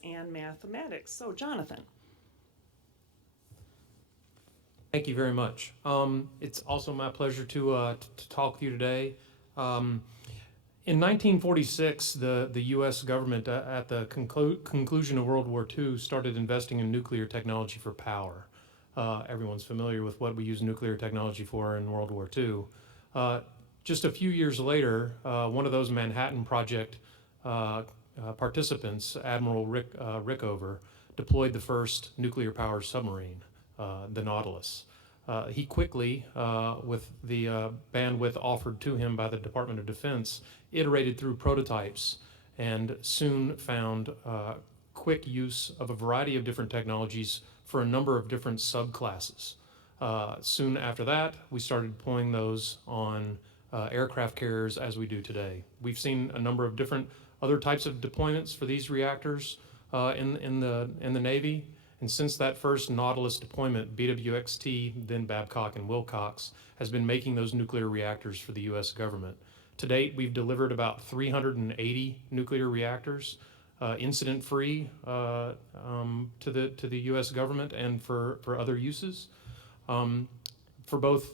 physics and mathematics. So, Jonathan. Thank you very much. It's also my pleasure to talk with you today. In 1946, the U.S. government, at the conclusion of World War II, started investing in nuclear technology for power. Everyone's familiar with what we use nuclear technology for in World War II. Just a few years later, one of those Manhattan Project participants, Admiral Rickover, deployed the first nuclear-powered submarine, the Nautilus. He quickly, with the bandwidth offered to him by the Department of Defense, iterated through prototypes and soon found quick use of a variety of different technologies for a number of different subclasses. Soon after that, we started deploying those on aircraft carriers as we do today. We've seen a number of different other types of deployments for these reactors in the Navy. And since that first Nautilus deployment, BWXT, then Babcock and Wilcox, has been making those nuclear reactors for the U.S. government. To date, we've delivered about 380 nuclear reactors, incident-free to the U.S. government and for other uses, for both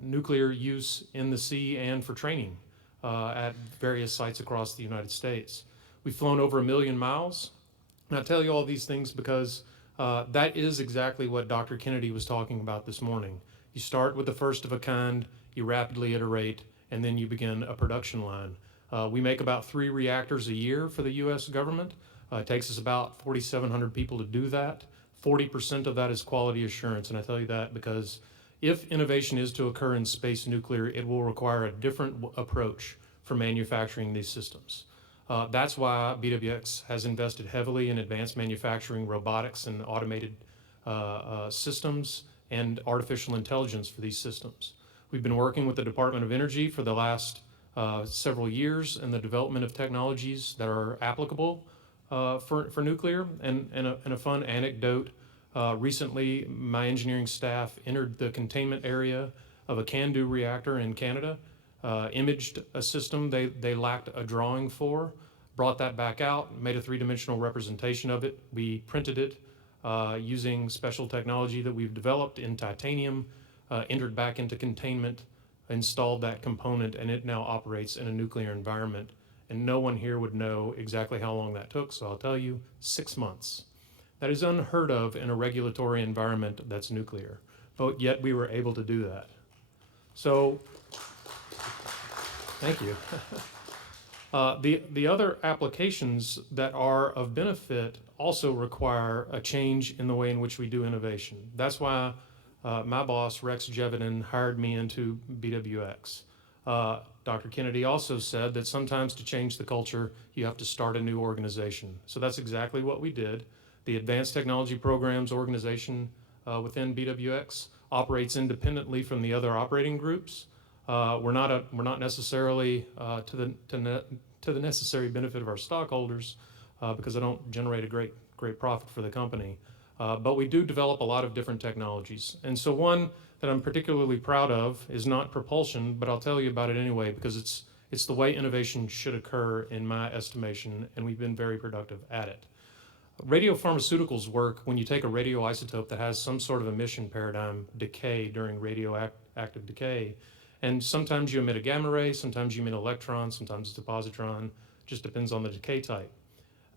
nuclear use in the sea and for training at various sites across the United States. We've flown over 1 million miles. And I tell you all these things because that is exactly what Dr. Kennedy was talking about this morning. You start with the first of a kind, you rapidly iterate, and then you begin a production line. We make about 3 reactors a year for the U.S. government. It takes us about 4,700 people to do that. 40% of that is quality assurance, and I tell you that because if innovation is to occur in space nuclear, it will require a different approach for manufacturing these systems. That's why BWX has invested heavily in advanced manufacturing, robotics, and automated systems and artificial intelligence for these systems. We've been working with the Department of Energy for the last several years in the development of technologies that are applicable for nuclear. And a fun anecdote, recently my engineering staff entered the containment area of a CANDU reactor in Canada, imaged a system they lacked a drawing for, brought that back out, made a 3-dimensional representation of it. We printed it using special technology that we've developed in titanium, entered back into containment, installed that component, and it now operates in a nuclear environment. And no one here would know exactly how long that took, so I'll tell you, 6 months. That is unheard of in a regulatory environment that's nuclear, but yet we were able to do that. So, thank you. The other applications that are of benefit also require a change in the way in which we do innovation. That's why my boss, Rex Jeviden, hired me into BWX. Dr. Kennedy also said that sometimes to change the culture, you have to start a new organization. So that's exactly what we did. The Advanced Technology Programs organization within BWX operates independently from the other operating groups. We're not necessarily to the necessary benefit of our stockholders because they don't generate a great profit for the company. But we do develop a lot of different technologies. And so one that I'm particularly proud of is not propulsion, but I'll tell you about it anyway because it's the way innovation should occur in my estimation, and we've been very productive at it. Radiopharmaceuticals work when you take a radioisotope that has some sort of emission paradigm decay during radioactive decay. And sometimes you emit a gamma ray, sometimes you emit an electron, sometimes it's a positron, just depends on the decay type.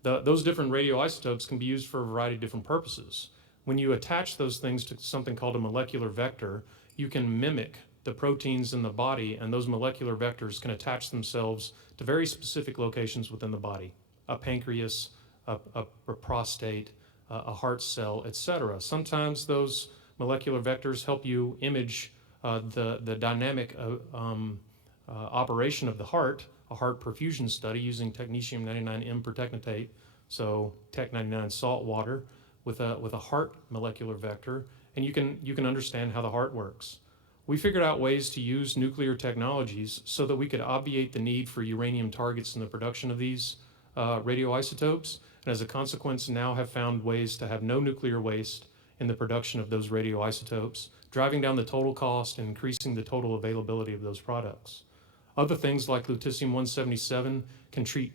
Those different radioisotopes can be used for a variety of different purposes. When you attach those things to something called a molecular vector, you can mimic the proteins in the body, and those molecular vectors can attach themselves to very specific locations within the body, a pancreas, a prostate, a heart cell, etc. Sometimes those molecular vectors help you image the dynamic operation of the heart, a heart perfusion study using technetium-99m pertechnetate, so Tech-99 salt water with a heart molecular vector, and you can understand how the heart works. We figured out ways to use nuclear technologies so that we could obviate the need for uranium targets in the production of these radioisotopes, and as a consequence now have found ways to have no nuclear waste in the production of those radioisotopes, driving down the total cost and increasing the total availability of those products. Other things like lutetium-177 can treat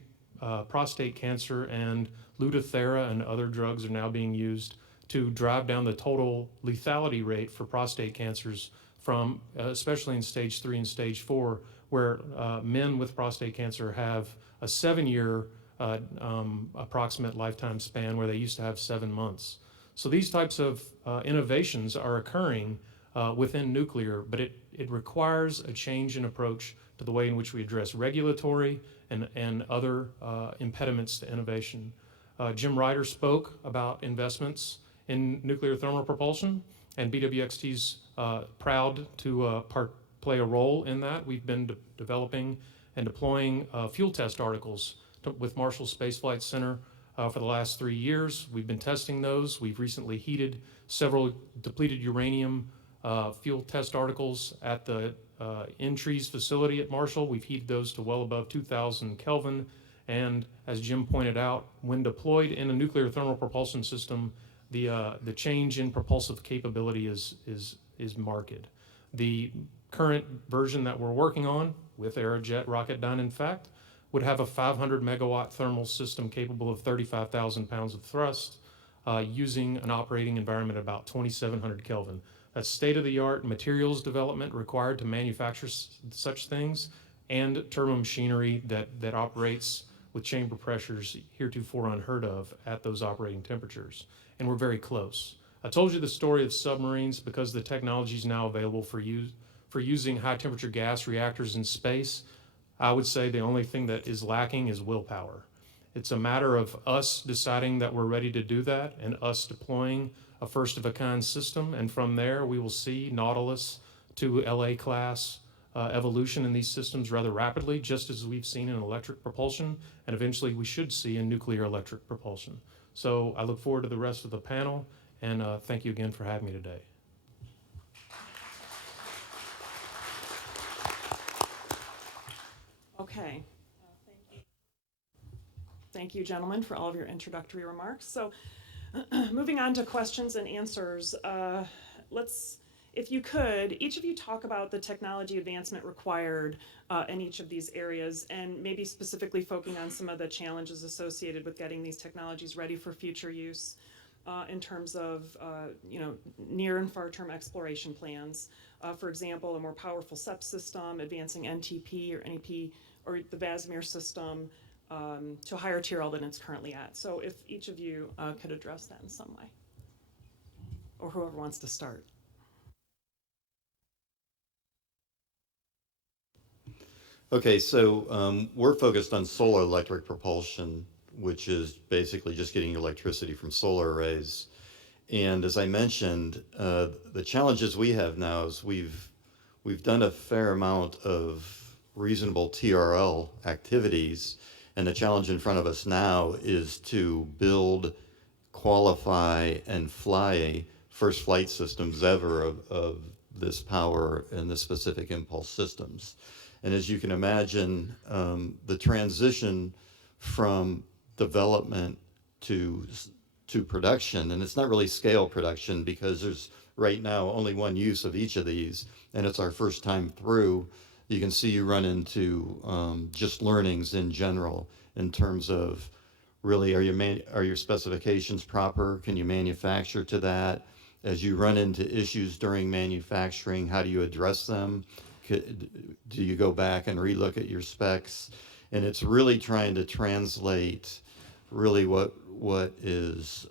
prostate cancer, and Lutathera and other drugs are now being used to drive down the total lethality rate for prostate cancers from, especially in stage 3 and stage 4, where men with prostate cancer have a 7-year approximate lifetime span where they used to have 7 months. So these types of innovations are occurring within nuclear, but it requires a change in approach to the way in which we address regulatory and other impediments to innovation. Jim Ryder spoke about investments in nuclear thermal propulsion, and BWXT's proud to play a role in that. We've been developing and deploying fuel test articles with Marshall Space Flight Center for the last 3 years. We've been testing those. We've recently heated several depleted uranium fuel test articles at the N-Trees facility at Marshall. We've heated those to well above 2,000 Kelvin. And as Jim pointed out, when deployed in a nuclear thermal propulsion system, the change in propulsive capability is marked. The current version that we're working on with Aerojet Rocketdyne, in fact, would have a 500 megawatt thermal system capable of 35,000 pounds of thrust using an operating environment at about 2,700 Kelvin. That's state-of-the-art materials development required to manufacture such things, and turbomachinery that operates with chamber pressures heretofore unheard of at those operating temperatures. And we're very close. I told you the story of submarines because the technology is now available for using high-temperature gas reactors in space. I would say the only thing that is lacking is willpower. It's a matter of us deciding that we're ready to do that and us deploying a first-of-a-kind system, and from there we will see Nautilus to LA class evolution in these systems rather rapidly, just as we've seen in electric propulsion, and eventually we should see in nuclear electric propulsion. So I look forward to the rest of the panel, and thank you again for having me today. Okay. Thank you, gentlemen, for all of your introductory remarks. So moving on to questions and answers, if you could, each of you talk about the technology advancement required in each of these areas, and maybe specifically focusing on some of the challenges associated with getting these technologies ready for future use in terms of near and far term exploration plans. For example, a more powerful SEP system, advancing NTP or NEP, or the VASMIR system to a higher tier than it's currently at. So if each of you could address that in some way, or whoever wants to start. Okay, so we're focused on solar electric propulsion, which is basically just getting electricity from solar arrays. And as I mentioned, the challenges we have now is we've done a fair amount of reasonable TRL activities, and the challenge in front of us now is to build, qualify, and fly first flight systems ever of this power and the specific impulse systems. And as you can imagine, the transition from development to production, and it's not really scale production because there's right now only one use of each of these, and it's our first time through. You can see you run into just learnings in general in terms of really are your specifications proper? Can you manufacture to that? As you run into issues during manufacturing, how do you address them? Do you go back and relook at your specs? And it's really trying to translate really what is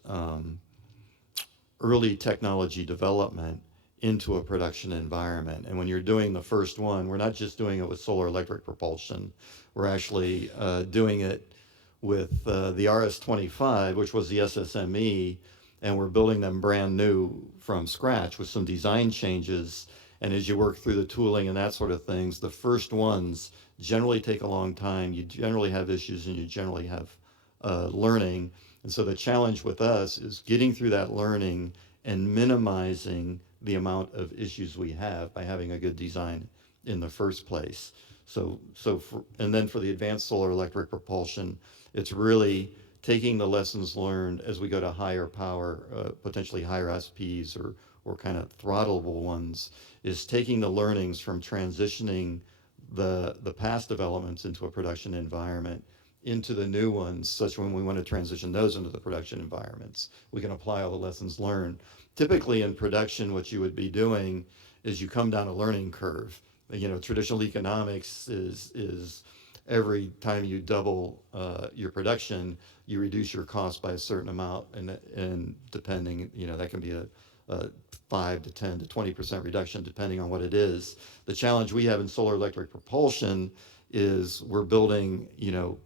early technology development into a production environment. And when you're doing the first one, we're not just doing it with solar electric propulsion. We're actually doing it with the RS-25, which was the SSME, and we're building them brand new from scratch with some design changes. And as you work through the tooling and that sort of things, the first ones generally take a long time. You generally have issues, and you generally have learning. And so the challenge with us is getting through that learning and minimizing the amount of issues we have by having a good design in the first place. And then for the advanced solar electric propulsion, it's really taking the lessons learned as we go to higher power, potentially higher SPs or kind of throttleable ones, is taking the learnings from transitioning the past developments into a production environment into the new ones, such when we want to transition those into the production environments, we can apply all the lessons learned. Typically in production, what you would be doing is you come down a learning curve. You know, traditional economics is every time you double your production, you reduce your cost by a certain amount, and depending, you know, that can be a 5 to 10 to 20% reduction depending on what it is. The challenge we have in solar electric propulsion is we're building, you know,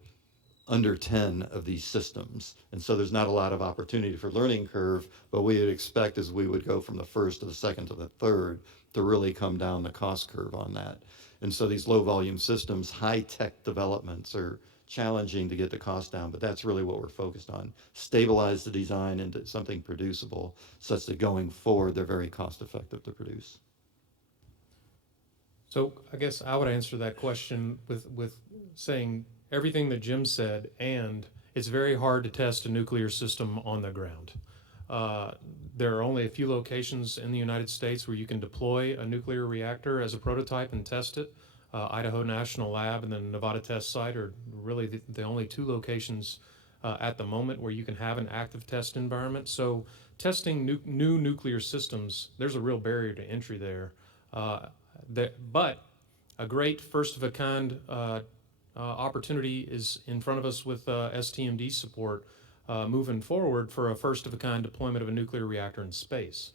under 10 of these systems. And so there's not a lot of opportunity for learning curve, but we would expect as we would go from the first to the second to the third to really come down the cost curve on that. And so these low volume systems, high tech developments are challenging to get the cost down, but that's really what we're focused on. Stabilize the design into something producible such that going forward, they're very cost effective to produce. So I guess I would answer that question with saying everything that Jim said, and it's very hard to test a nuclear system on the ground. There are only a few locations in the United States where you can deploy a nuclear reactor as a prototype and test it. Idaho National Lab and the Nevada Test Site are really the only two locations at the moment where you can have an active test environment. So testing new nuclear systems, there's a real barrier to entry there. But a great first-of-a-kind opportunity is in front of us with STMD support moving forward for a first-of-a-kind deployment of a nuclear reactor in space.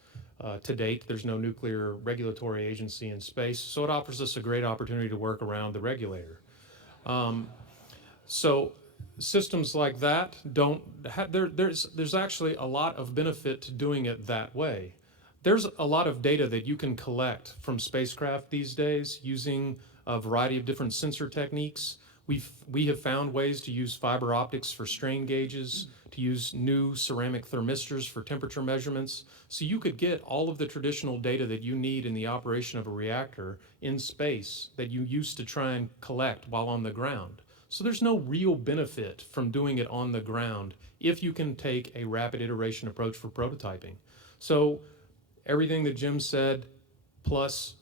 To date, there's no nuclear regulatory agency in space, so it offers us a great opportunity to work around the regulator. So systems like that don't have, there's actually a lot of benefit to doing it that way. There's a lot of data that you can collect from spacecraft these days using a variety of different sensor techniques. We have found ways to use fiber optics for strain gauges, to use new ceramic thermistors for temperature measurements. So you could get all of the traditional data that you need in the operation of a reactor in space that you used to try and collect while on the ground. So there's no real benefit from doing it on the ground if you can take a rapid iteration approach for prototyping. So everything that Jim said, plus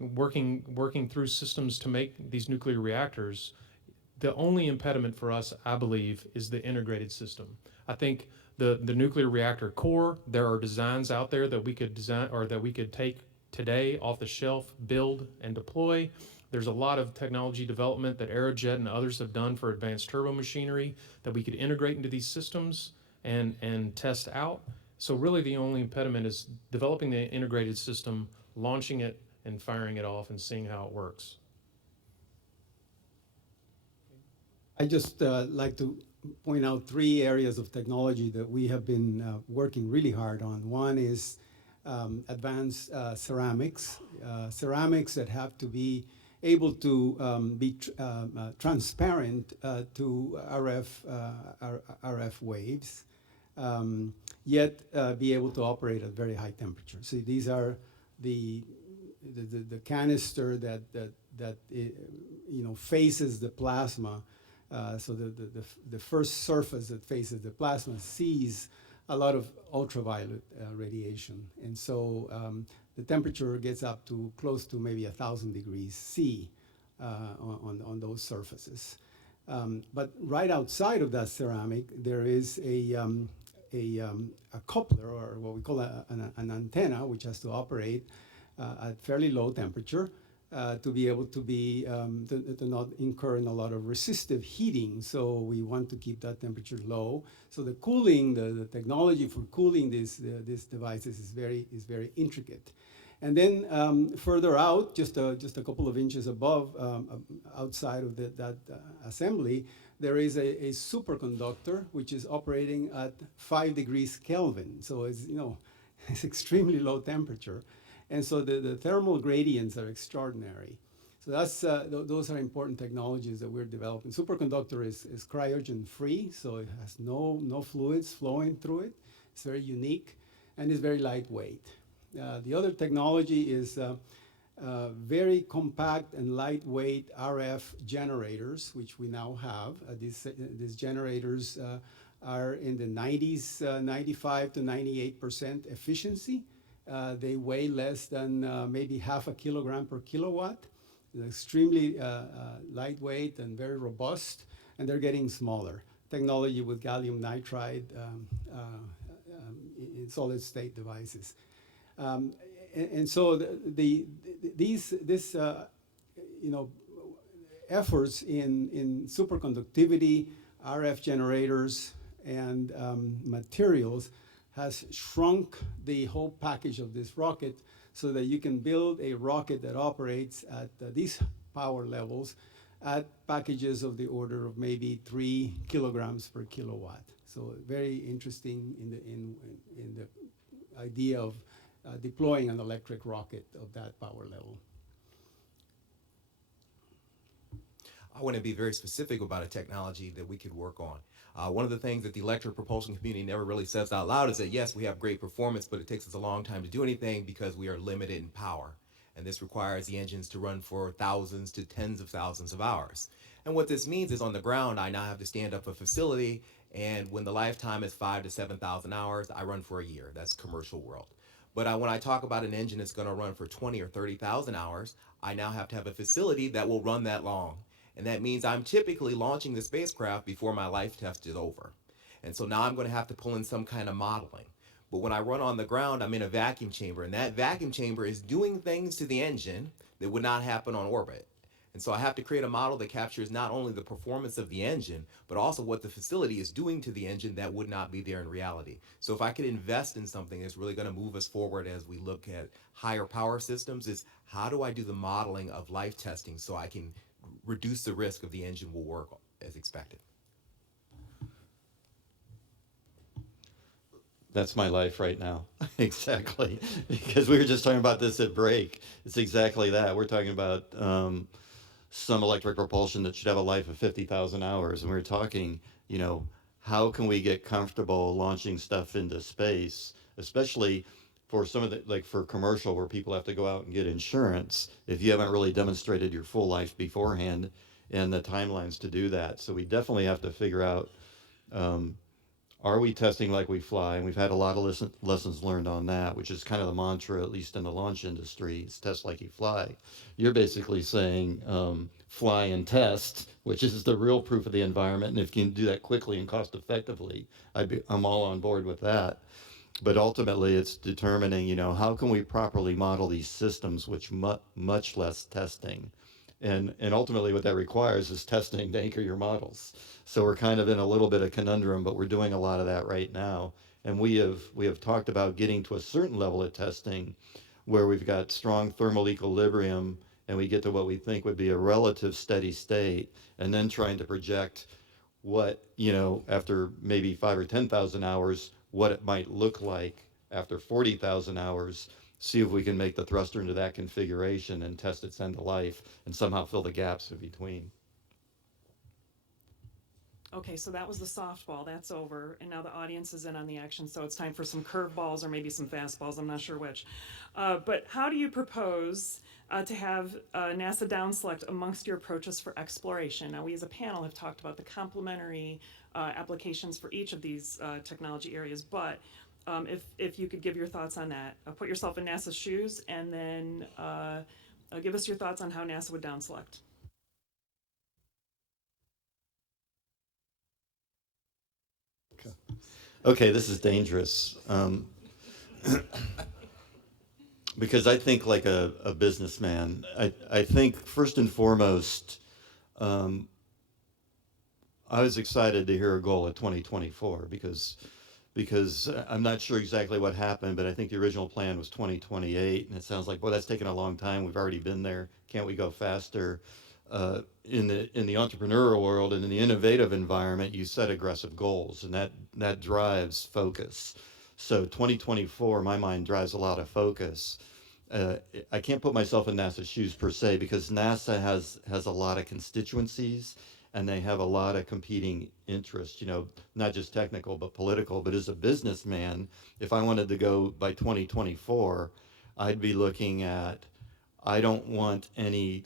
working through systems to make these nuclear reactors, the only impediment for us, I believe, is the integrated system. I think the nuclear reactor core, there are designs out there that we could design or that we could take today off the shelf, build and deploy. There's a lot of technology development that Aerojet and others have done for advanced turbo machinery that we could integrate into these systems and test out. So really the only impediment is developing the integrated system, launching it and firing it off and seeing how it works. I just like to point out 3 areas of technology that we have been working really hard on. One is advanced ceramics, ceramics that have to be able to be transparent to RF waves, yet be able to operate at very high temperature. So these are the canister that faces the plasma. So the first surface that faces the plasma sees a lot of ultraviolet radiation. And so the temperature gets up to close to maybe 1,000 degrees C on those surfaces. But right outside of that ceramic, there is a coupler, or what we call an antenna, which has to operate at fairly low temperature to be able to to not incur in a lot of resistive heating. So we want to keep that temperature low. So the cooling, the technology for cooling these devices is very intricate. And then further out, just a couple of inches above, outside of that assembly, there is a superconductor which is operating at 5 degrees Kelvin. So it's it's extremely low temperature. And so the thermal gradients are extraordinary. So that's those are important technologies that we're developing. Superconductor is cryogen free, so it has no fluids flowing through it. It's very unique and it's very lightweight. The other technology is very compact and lightweight RF generators, which we now have. These generators are in the 90s, 95 to 98% efficiency. They weigh less than maybe half a kilogram per kilowatt. They're extremely lightweight and very robust. and they're getting smaller. Technology with gallium nitride in solid state devices. And so these efforts in superconductivity, RF generators, and materials has shrunk the whole package of this rocket so that you can build a rocket that operates at these power levels at packages of the order of maybe 3 kilograms per kilowatt. So very interesting in the idea of deploying an electric rocket of that power level. I want to be very specific about a technology that we could work on. One of the things that the electric propulsion community never really says out loud is that yes, we have great performance, but it takes us a long time to do anything because we are limited in power. And this requires the engines to run for thousands to tens of thousands of hours. And what this means is on the ground, I now have to stand up a facility, and when the lifetime is 5,000 to 7,000 hours, I run for a year. That's commercial world. But when I talk about an engine that's going to run for 20 or 30,000 hours, I now have to have a facility that will run that long. And that means I'm typically launching the spacecraft before my life test is over. And so now I'm going to have to pull in some kind of modeling. But when I run on the ground, I'm in a vacuum chamber, and that vacuum chamber is doing things to the engine that would not happen on orbit. And so I have to create a model that captures not only the performance of the engine, but also what the facility is doing to the engine that would not be there in reality. So if I could invest in something that's really going to move us forward as we look at higher power systems, is how do I do the modeling of life testing so I can reduce the risk of the engine will work as expected? That's my life right now. Exactly. Because we were just talking about this at break. It's exactly that. We're talking about some electric propulsion that should have a life of 50,000 hours. And we were talking, how can we get comfortable launching stuff into space, especially for some of the, like for commercial where people have to go out and get insurance if you haven't really demonstrated your full life beforehand and the timelines to do that. So we definitely have to figure out, are we testing like we fly? And we've had a lot of lessons learned on that, which is kind of the mantra, at least in the launch industry, is test like you fly. You're basically saying fly and test, which is the real proof of the environment. And if you can do that quickly and cost effectively, I'm all on board with that. But ultimately, it's determining, how can we properly model these systems, which much less testing. And ultimately what that requires is testing to anchor your models. So we're kind of in a little bit of conundrum, but we're doing a lot of that right now. And we have talked about getting to a certain level of testing where we've got strong thermal equilibrium and we get to what we think would be a relative steady state, and then trying to project what, after maybe 5,000 or 10,000 hours, what it might look like after 40,000 hours. See if we can make the thruster into that configuration and test its end of life and somehow fill the gaps in between. Okay, so that was the softball. That's over. And now the audience is in on the action, so it's time for some curveballs or maybe some fastballs. I'm not sure which. But how do you propose to have NASA down select amongst your approaches for exploration? Now, we as a panel have talked about the complementary applications for each of these technology areas, but if you could give your thoughts on that. Put yourself in NASA's shoes, and then give us your thoughts on how NASA would down select. Okay, this is dangerous. Because I think like a businessman. I think first and foremost, I was excited to hear a goal at 2024 because I'm not sure exactly what happened, but I think the original plan was 2028, and it sounds like, well, that's taken a long time. We've already been there. Can't we go faster? In the entrepreneurial world and in the innovative environment, you set aggressive goals, and that drives focus. So 2024, in my mind, drives a lot of focus. I can't put myself in NASA's shoes per se because NASA has a lot of constituencies and they have a lot of competing interests, not just technical but political. But as a businessman, if I wanted to go by 2024, I'd be looking at, I don't want any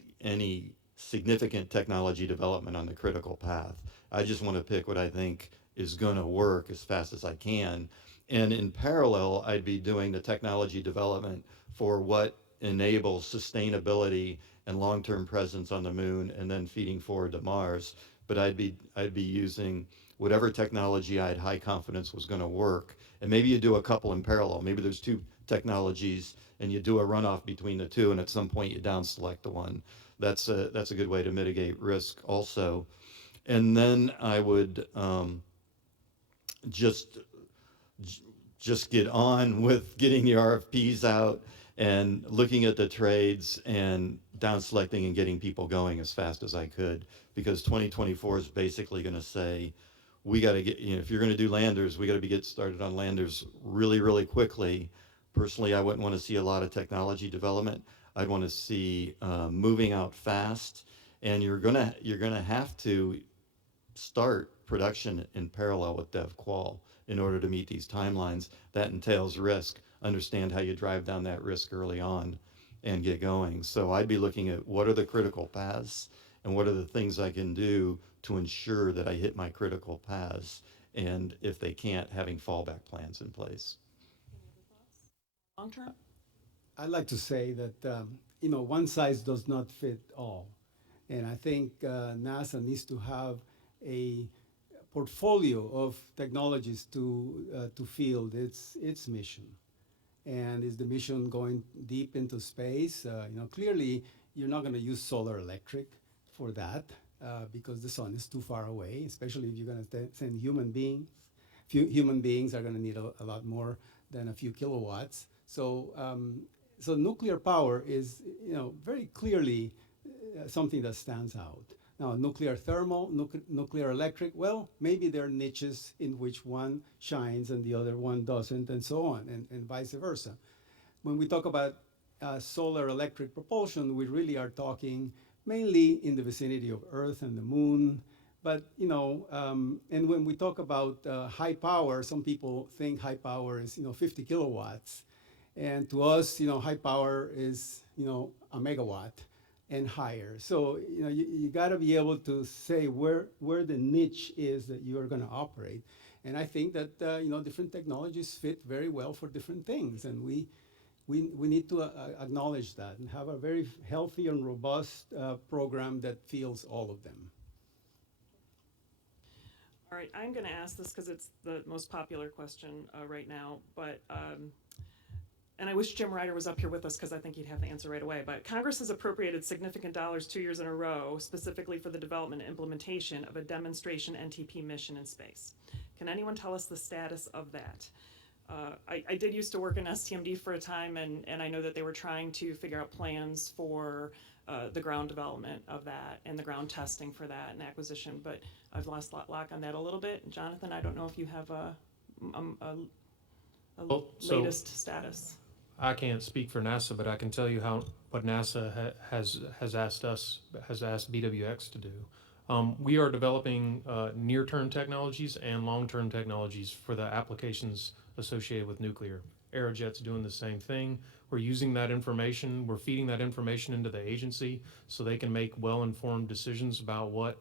significant technology development on the critical path. I just want to pick what I think is going to work as fast as I can. And in parallel, I'd be doing the technology development for what enables sustainability and long-term presence on the moon and then feeding forward to Mars. but I'd be using whatever technology I had high confidence was going to work. And maybe you do a couple in parallel. Maybe there's two technologies and you do a runoff between the two, and at some point you down select the one. That's a good way to mitigate risk also. And then I would just just get on with getting the RFPs out and looking at the trades and down selecting and getting people going as fast as I could, because 2024 is basically going to say, we got to get, if you're going to do landers, we got to get started on landers really, really quickly. Personally, I wouldn't want to see a lot of technology development. I'd want to see moving out fast, and you're gonna have to start production in parallel with dev qual in order to meet these timelines. That entails risk. Understand how you drive down that risk early on and get going. So I'd be looking at what are the critical paths and what are the things I can do to ensure that I hit my critical paths, and if they can't, having fallback plans in place. Long term? I'd like to say that one size does not fit all, and I think NASA needs to have a portfolio of technologies to field its mission. And is the mission going deep into space? Clearly you're not going to use solar electric for that because the sun is too far away, especially if you're going to send human beings. Human beings are going to need a lot more than a few kilowatts. So, so nuclear power is, very clearly something that stands out. Now, nuclear thermal, nuclear electric, well, maybe there are niches in which one shines and the other one doesn't, and so on, and vice versa. When we talk about solar electric propulsion, we really are talking mainly in the vicinity of Earth and the Moon. But, and when we talk about high power, some people think high power is, 50 kilowatts. And to us, high power is, a megawatt and higher. So you got to be able to say where the niche is that you are going to operate. And I think that different technologies fit very well for different things, and we need to acknowledge that and have a very healthy and robust program that fields all of them. All right, I'm going to ask this because it's the most popular question right now, but and I wish Jim Ryder was up here with us because I think he'd have the answer right away. But Congress has appropriated significant dollars 2 years in a row, specifically for the development and implementation of a demonstration NTP mission in space. Can anyone tell us the status of that? I did used to work in STMD for a time, and I know that they were trying to figure out plans for the ground development of that and the ground testing for that and acquisition, but I've lost lock on that a little bit. Jonathan, I don't know if you have a latest status. I can't speak for NASA, but I can tell you what NASA has asked BWX to do. We are developing near-term technologies and long-term technologies for the applications associated with nuclear. Aerojet's doing the same thing. We're using that information, we're feeding that information into the agency so they can make well-informed decisions about what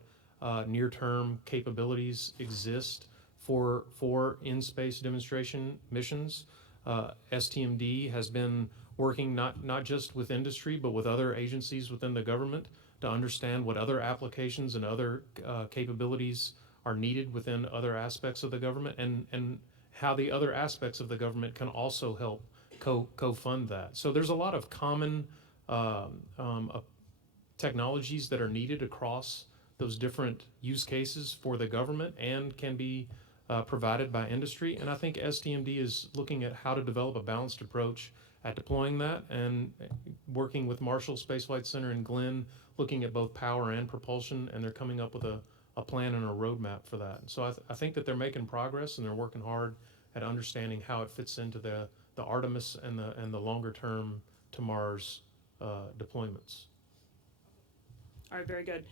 near-term capabilities exist for in-space demonstration missions. STMD has been working not just with industry, but with other agencies within the government to understand what other applications and other capabilities are needed within other aspects of the government, and how the other aspects of the government can also help co-fund that. So there's a lot of common technologies that are needed across those different use cases for the government and can be provided by industry. And I think STMD is looking at how to develop a balanced approach at deploying that, and working with Marshall Space Flight Center and Glenn, looking at both power and propulsion, and they're coming up with a plan and a roadmap for that. So I think that they're making progress, and they're working hard at understanding how it fits into the Artemis and the longer term to Mars deployments. All right, very good.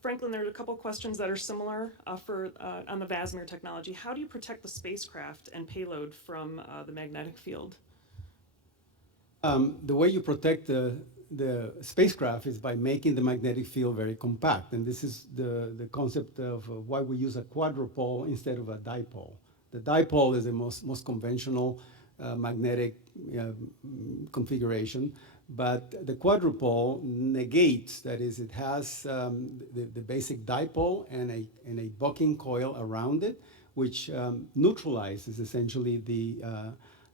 Franklin, there are a couple questions that are similar on the VASMIR technology. How do you protect the spacecraft and payload from the magnetic field? The way you protect the spacecraft is by making the magnetic field very compact. And this is the concept of why we use a quadrupole instead of a dipole. The dipole is the most conventional magnetic configuration. But the quadrupole negates, that is, it has the basic dipole and a bucking coil around it, which neutralizes essentially the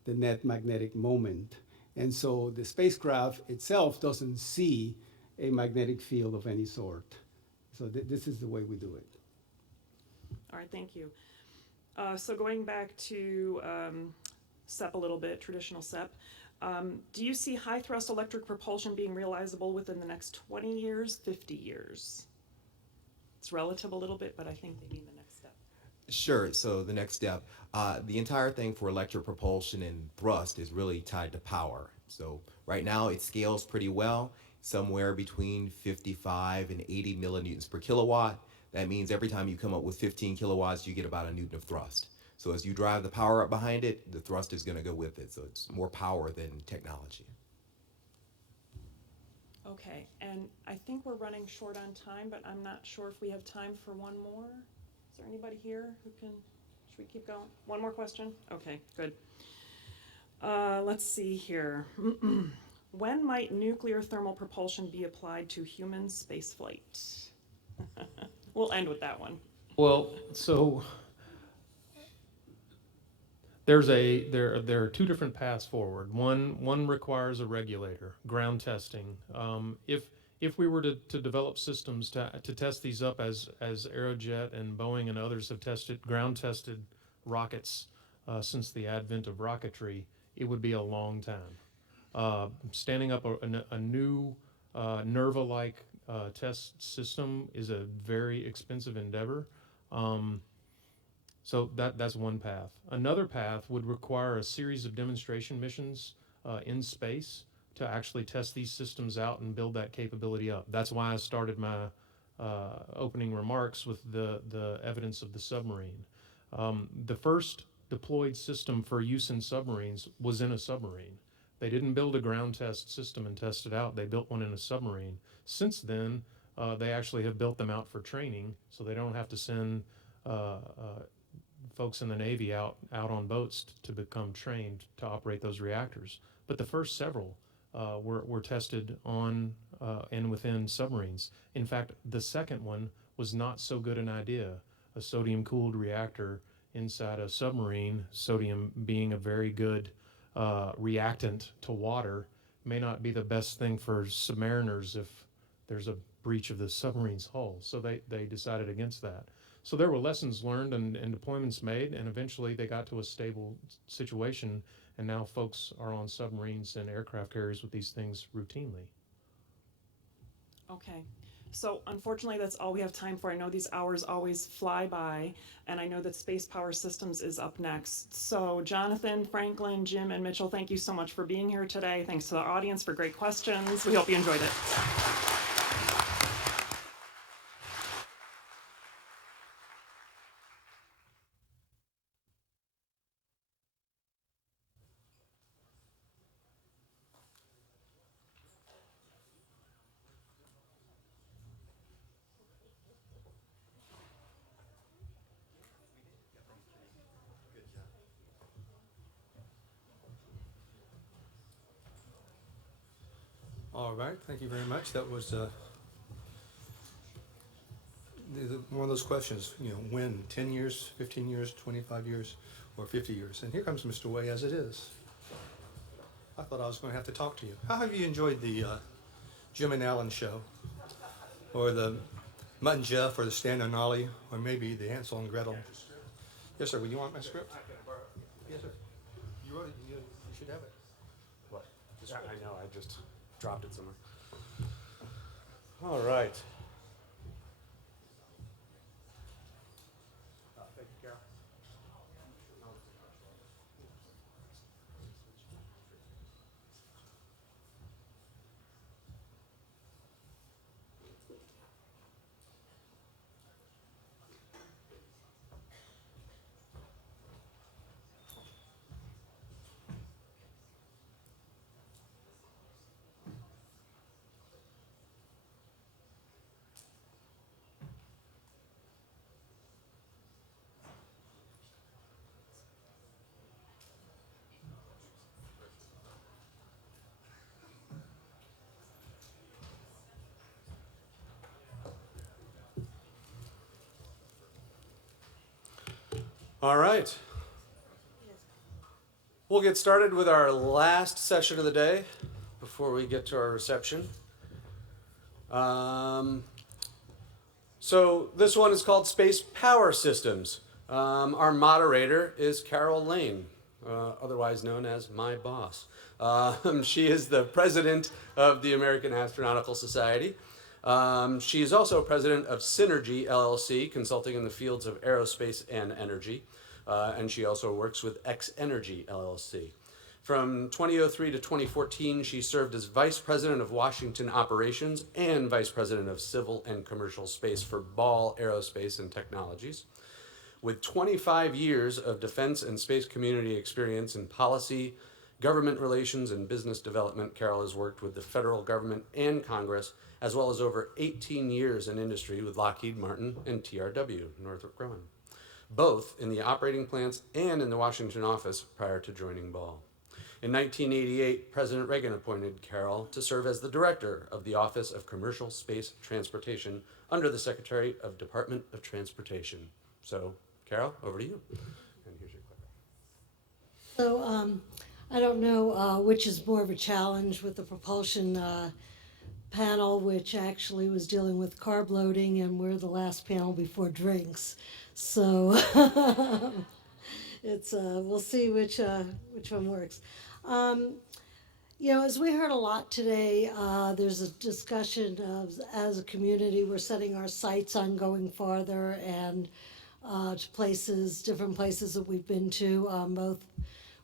net magnetic moment. And so the spacecraft itself doesn't see a magnetic field of any sort. So this is the way we do it. All right, thank you. So going back to SEP a little bit, traditional SEP, do you see high thrust electric propulsion being realizable within the next 20 years, 50 years? It's relative a little bit, but I think they mean the next step. Sure. So the next step, the entire thing for electric propulsion and thrust is really tied to power. So right now it scales pretty well, somewhere between 55 and 80 millinewtons per kilowatt. That means every time you come up with 15 kilowatts, you get about a newton of thrust. So as you drive the power up behind it, the thrust is going to go with it. So it's more power than technology. Okay, and I think we're running short on time, but I'm not sure if we have time for one more. Is there anybody here who can, should we keep going? One more question? Okay, good. Let's see here. When might nuclear thermal propulsion be applied to human spaceflight? We'll end with that one. Well, so there are two different paths forward. One requires a regulator, ground testing. If we were to develop systems to test these up as Aerojet and Boeing and others have ground tested rockets since the advent of rocketry, it would be a long time. Standing up a new NERVA-like test system is a very expensive endeavor. So that's one path. Another path would require a series of demonstration missions in space to actually test these systems out and build that capability up. That's why I started my opening remarks with the evidence of the submarine. The first deployed system for use in submarines was in a submarine. They didn't build a ground test system and test it out. They built one in a submarine. Since then, they actually have built them out for training, so they don't have to send folks in the Navy out on boats to become trained to operate those reactors. But the first several were tested on and within submarines. In fact, the second one was not so good an idea. A sodium-cooled reactor inside a submarine, sodium being a very good reactant to water, may not be the best thing for submariners if there's a breach of the submarine's hull. So they decided against that. So there were lessons learned and deployments made, and eventually they got to a stable situation, and now folks are on submarines and aircraft carriers with these things routinely. Okay, so unfortunately that's all we have time for. I know these hours always fly by, and I know that Space Power Systems is up next. So Jonathan, Franklin, Jim, and Mitchell, thank you so much for being here today. Thanks to the audience for great questions. We hope you enjoyed it. All right, thank you very much. That was one of those questions, when, 10 years, 15 years, 25 years, or 50 years? And here comes Mr. Way as it is. I thought I was going to have to talk to you. How have you enjoyed the Jim and Alan show? Or the Mutt and Jeff, or the Stan and Ollie, or maybe the Hansel and Gretel? Yes, sir. Will you want my script? Yes, sir. You should have it. What? Yeah, I know. I just dropped it somewhere. All right. Thank you, Carol. All right. We'll get started with our last session of the day before we get to our reception. So this one is called Space Power Systems. Our moderator is Carol Lane, otherwise known as my boss. She is the president of the American Astronautical Society. She is also president of Synergy LLC, consulting in the fields of aerospace and energy. And she also works with X Energy LLC. From 2003 to 2014, she served as Vice President of Washington Operations and Vice President of Civil and Commercial Space for Ball Aerospace and Technologies. With 25 years of defense and space community experience in policy, government relations, and business development, Carol has worked with the federal government and Congress, as well as over 18 years in industry with Lockheed Martin and TRW, Northrop Grumman, both in the operating plants and in the Washington office prior to joining Ball. In 1988, President Reagan appointed Carol to serve as the director of the Office of Commercial Space Transportation under the Secretary of Department of Transportation. So, Carol, over to you. And here's your clicker. So I don't know which is more of a challenge with the propulsion panel, which actually was dealing with carb loading, and we're the last panel before drinks. So it's we'll see which one works. You know, as we heard a lot today, there's a discussion of, as a community, we're setting our sights on going farther and to places, different places that we've been to, both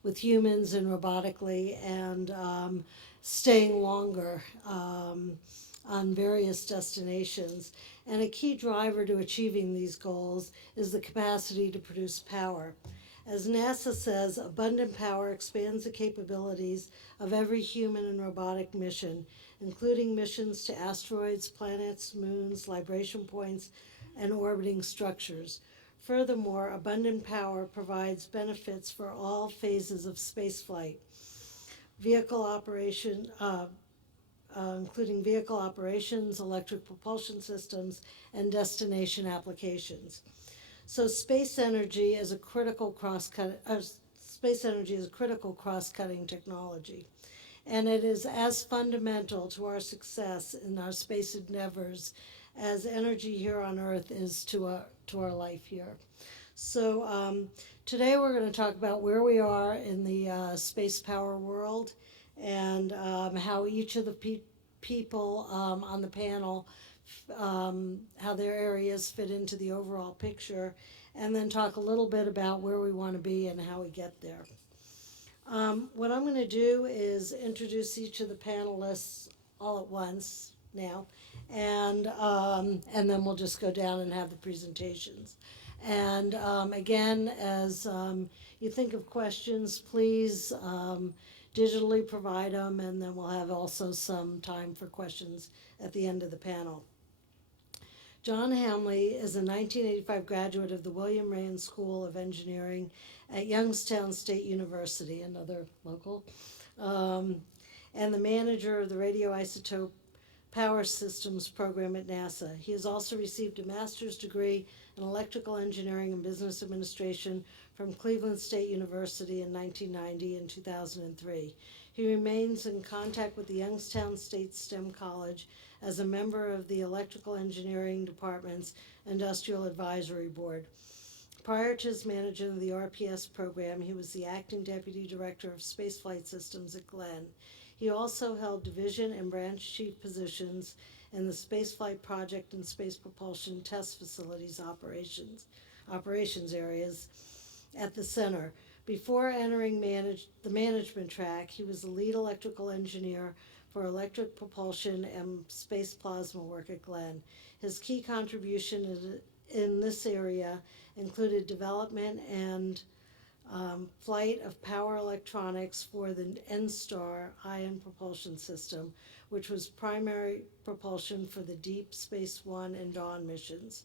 with humans and robotically, and staying longer on various destinations. And a key driver to achieving these goals is the capacity to produce power. As NASA says, abundant power expands the capabilities of every human and robotic mission, including missions to asteroids, planets, moons, libration points, and orbiting structures. Furthermore, abundant power provides benefits for all phases of spaceflight, vehicle operation, including vehicle operations, electric propulsion systems, and destination applications. So space energy is a critical cross-cutting technology, and it is as fundamental to our success in our space endeavors as energy here on Earth is to our life here. So today we're going to talk about where we are in the space power world, and how each of the people on the panel, how their areas fit into the overall picture, and then talk a little bit about where we want to be and how we get there. What I'm going to do is introduce each of the panelists all at once now, and then we'll just go down and have the presentations. And again, as you think of questions, please digitally provide them, and then we'll have also some time for questions at the end of the panel. John Hamley is a 1985 graduate of the William Rand School of Engineering at Youngstown State University, another local, and the manager of the radioisotope power systems program at NASA. He has also received a master's degree in electrical engineering and business administration from Cleveland State University in 1990 and 2003. He remains in contact with the Youngstown State STEM College as a member of the Electrical Engineering Department's Industrial Advisory Board. Prior to his management of the RPS program, he was the acting deputy director of spaceflight systems at Glenn. He also held division and branch chief positions in the spaceflight project and space propulsion test facilities operations areas at the center. Before entering the management track, he was the lead electrical engineer for electric propulsion and space plasma work at Glenn. His key contribution in this area included development and flight of power electronics for the NSTAR ion propulsion system, which was primary propulsion for the Deep Space One and Dawn missions,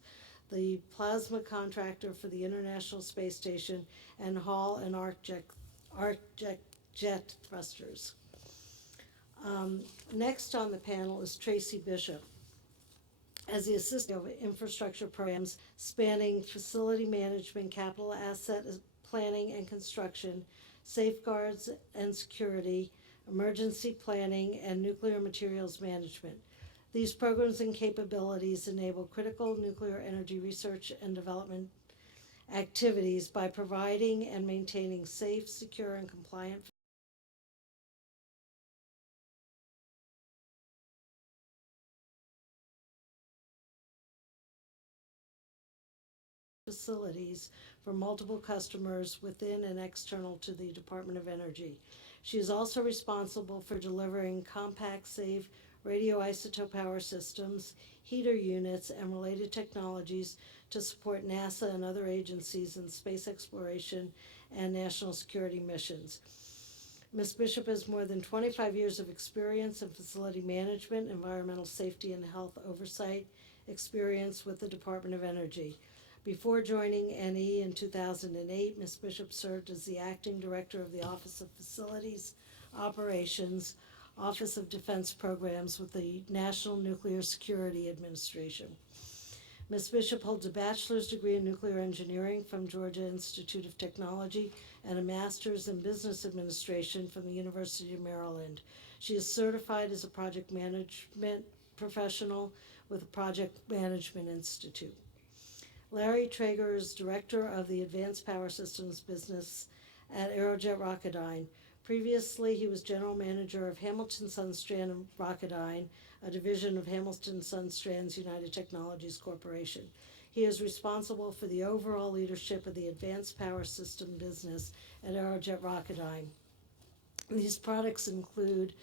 the plasma contractor for the International Space Station, and Hall and arc jet thrusters. Next on the panel is Tracy Bishop. as the assistant of infrastructure programs spanning facility management, capital asset planning and construction, safeguards and security, emergency planning, and nuclear materials management. These programs and capabilities enable critical nuclear energy research and development activities by providing and maintaining safe, secure, and compliant facilities for multiple customers within and external to the Department of Energy. She is also responsible for delivering compact, safe radioisotope power systems, heater units, and related technologies to support NASA and other agencies in space exploration and national security missions. Ms. Bishop has more than 25 years of experience in facility management, environmental safety, and health oversight experience with the Department of Energy. Before joining NE in 2008, Ms. Bishop served as the acting director of the Office of Facilities Operations, Office of Defense Programs with the National Nuclear Security Administration. Ms. Bishop holds a bachelor's degree in nuclear engineering from Georgia Institute of Technology and a master's in business administration from the University of Maryland. She is certified as a project management professional with the Project Management Institute. Larry Traeger is director of the Advanced Power Systems business at Aerojet Rocketdyne. Previously, he was general manager of Hamilton Sundstrand and Rocketdyne, a division of Hamilton Sundstrand's United Technologies Corporation. He is responsible for the overall leadership of the Advanced Power System business at Aerojet Rocketdyne. These products include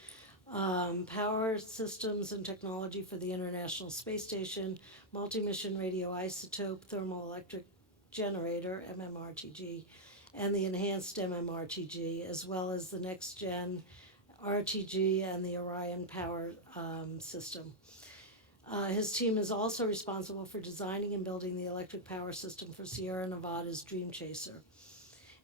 power systems and technology for the International Space Station, multi-mission radioisotope thermoelectric generator, MMRTG, and the enhanced MMRTG, as well as the next-gen RTG and the Orion power system. His team is also responsible for designing and building the electric power system for Sierra Nevada's Dream Chaser.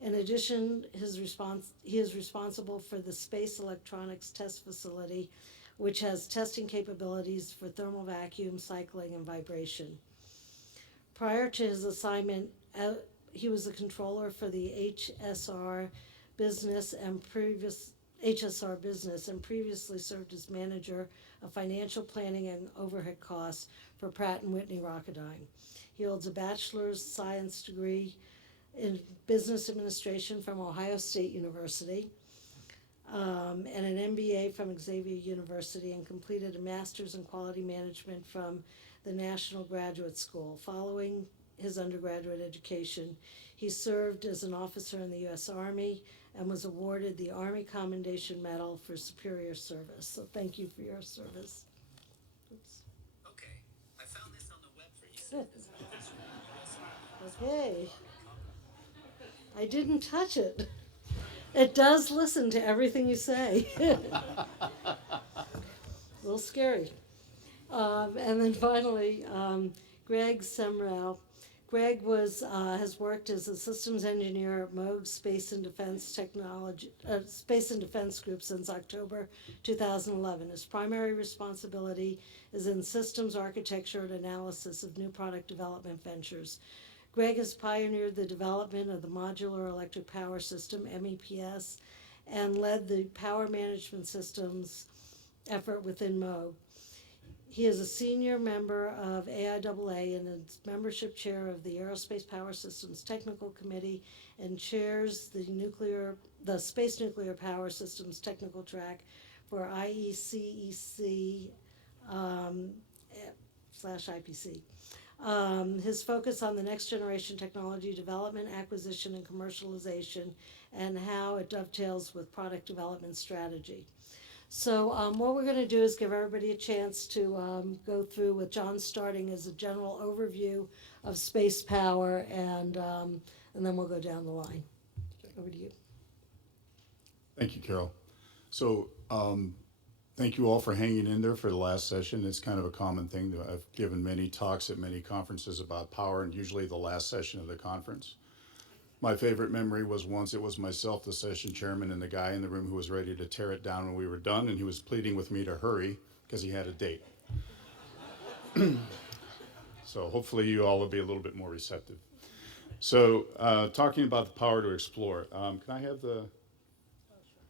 In addition, he is responsible for the Space Electronics Test Facility, which has testing capabilities for thermal vacuum, cycling, and vibration. Prior to his assignment, he was the controller for the HSR business and previously served as manager of financial planning and overhead costs for Pratt & Whitney Rocketdyne. He holds a bachelor's science degree in business administration from Ohio State University, and an MBA from Xavier University, and completed a master's in quality management from the National Graduate School. Following his undergraduate education, he served as an officer in the U.S. Army and was awarded the Army Commendation Medal for superior service. So thank you for your service. Oops. Okay, I found this on the web for you. Okay. I didn't touch it. It does listen to everything you say. A little scary. And then finally, Greg Semrau. Greg has worked as a systems engineer at Moog Space and Defense Group since October 2011. His primary responsibility is in systems architecture and analysis of new product development ventures. Greg has pioneered the development of the Modular Electric Power System, MEPS, and led the power management systems effort within Moog. He is a senior member of AIAA and is membership chair of the Aerospace Power Systems Technical Committee and chairs the Space Nuclear Power Systems Technical Track for IECEC /IPC. His focus on the next generation technology development, acquisition, and commercialization, and how it dovetails with product development strategy. So what we're going to do is give everybody a chance to go through, with John starting as a general overview of space power, and then we'll go down the line. Over to you. Thank you, Carol. So thank you all for hanging in there for the last session. It's kind of a common thing. I've given many talks at many conferences about power, and usually the last session of the conference. My favorite memory was once it was myself, the session chairman, and the guy in the room who was ready to tear it down when we were done, and he was pleading with me to hurry because he had a date. So hopefully you all will be a little bit more receptive. So talking about the power to explore, can I have the,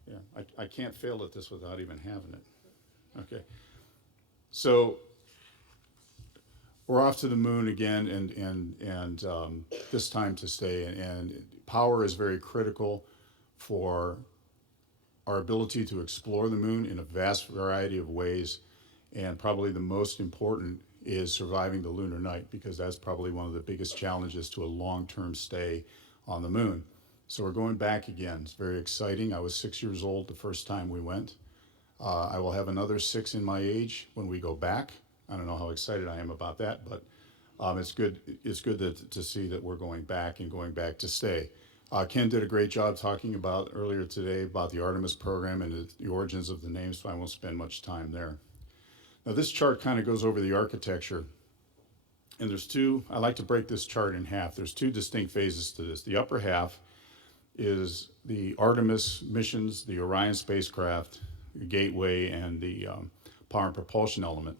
yeah, I can't fail at this without even having it. Okay. So we're off to the moon again, and this time to stay. And power is very critical for our ability to explore the moon in a vast variety of ways. And probably the most important is surviving the lunar night, because that's probably one of the biggest challenges to a long-term stay on the moon. So we're going back again. It's very exciting. I was 6 years old the first time we went. I will have another 6 in my age when we go back. I don't know how excited I am about that, but it's good. It's good to see that we're going back and going back to stay. Ken did a great job talking about earlier today about the Artemis program and the origins of the name, so I won't spend much time there. Now this chart kind of goes over the architecture, and there's two. I like to break this chart in half. There's two distinct phases to this. The upper half is the Artemis missions, the Orion spacecraft, the Gateway, and the power and propulsion element.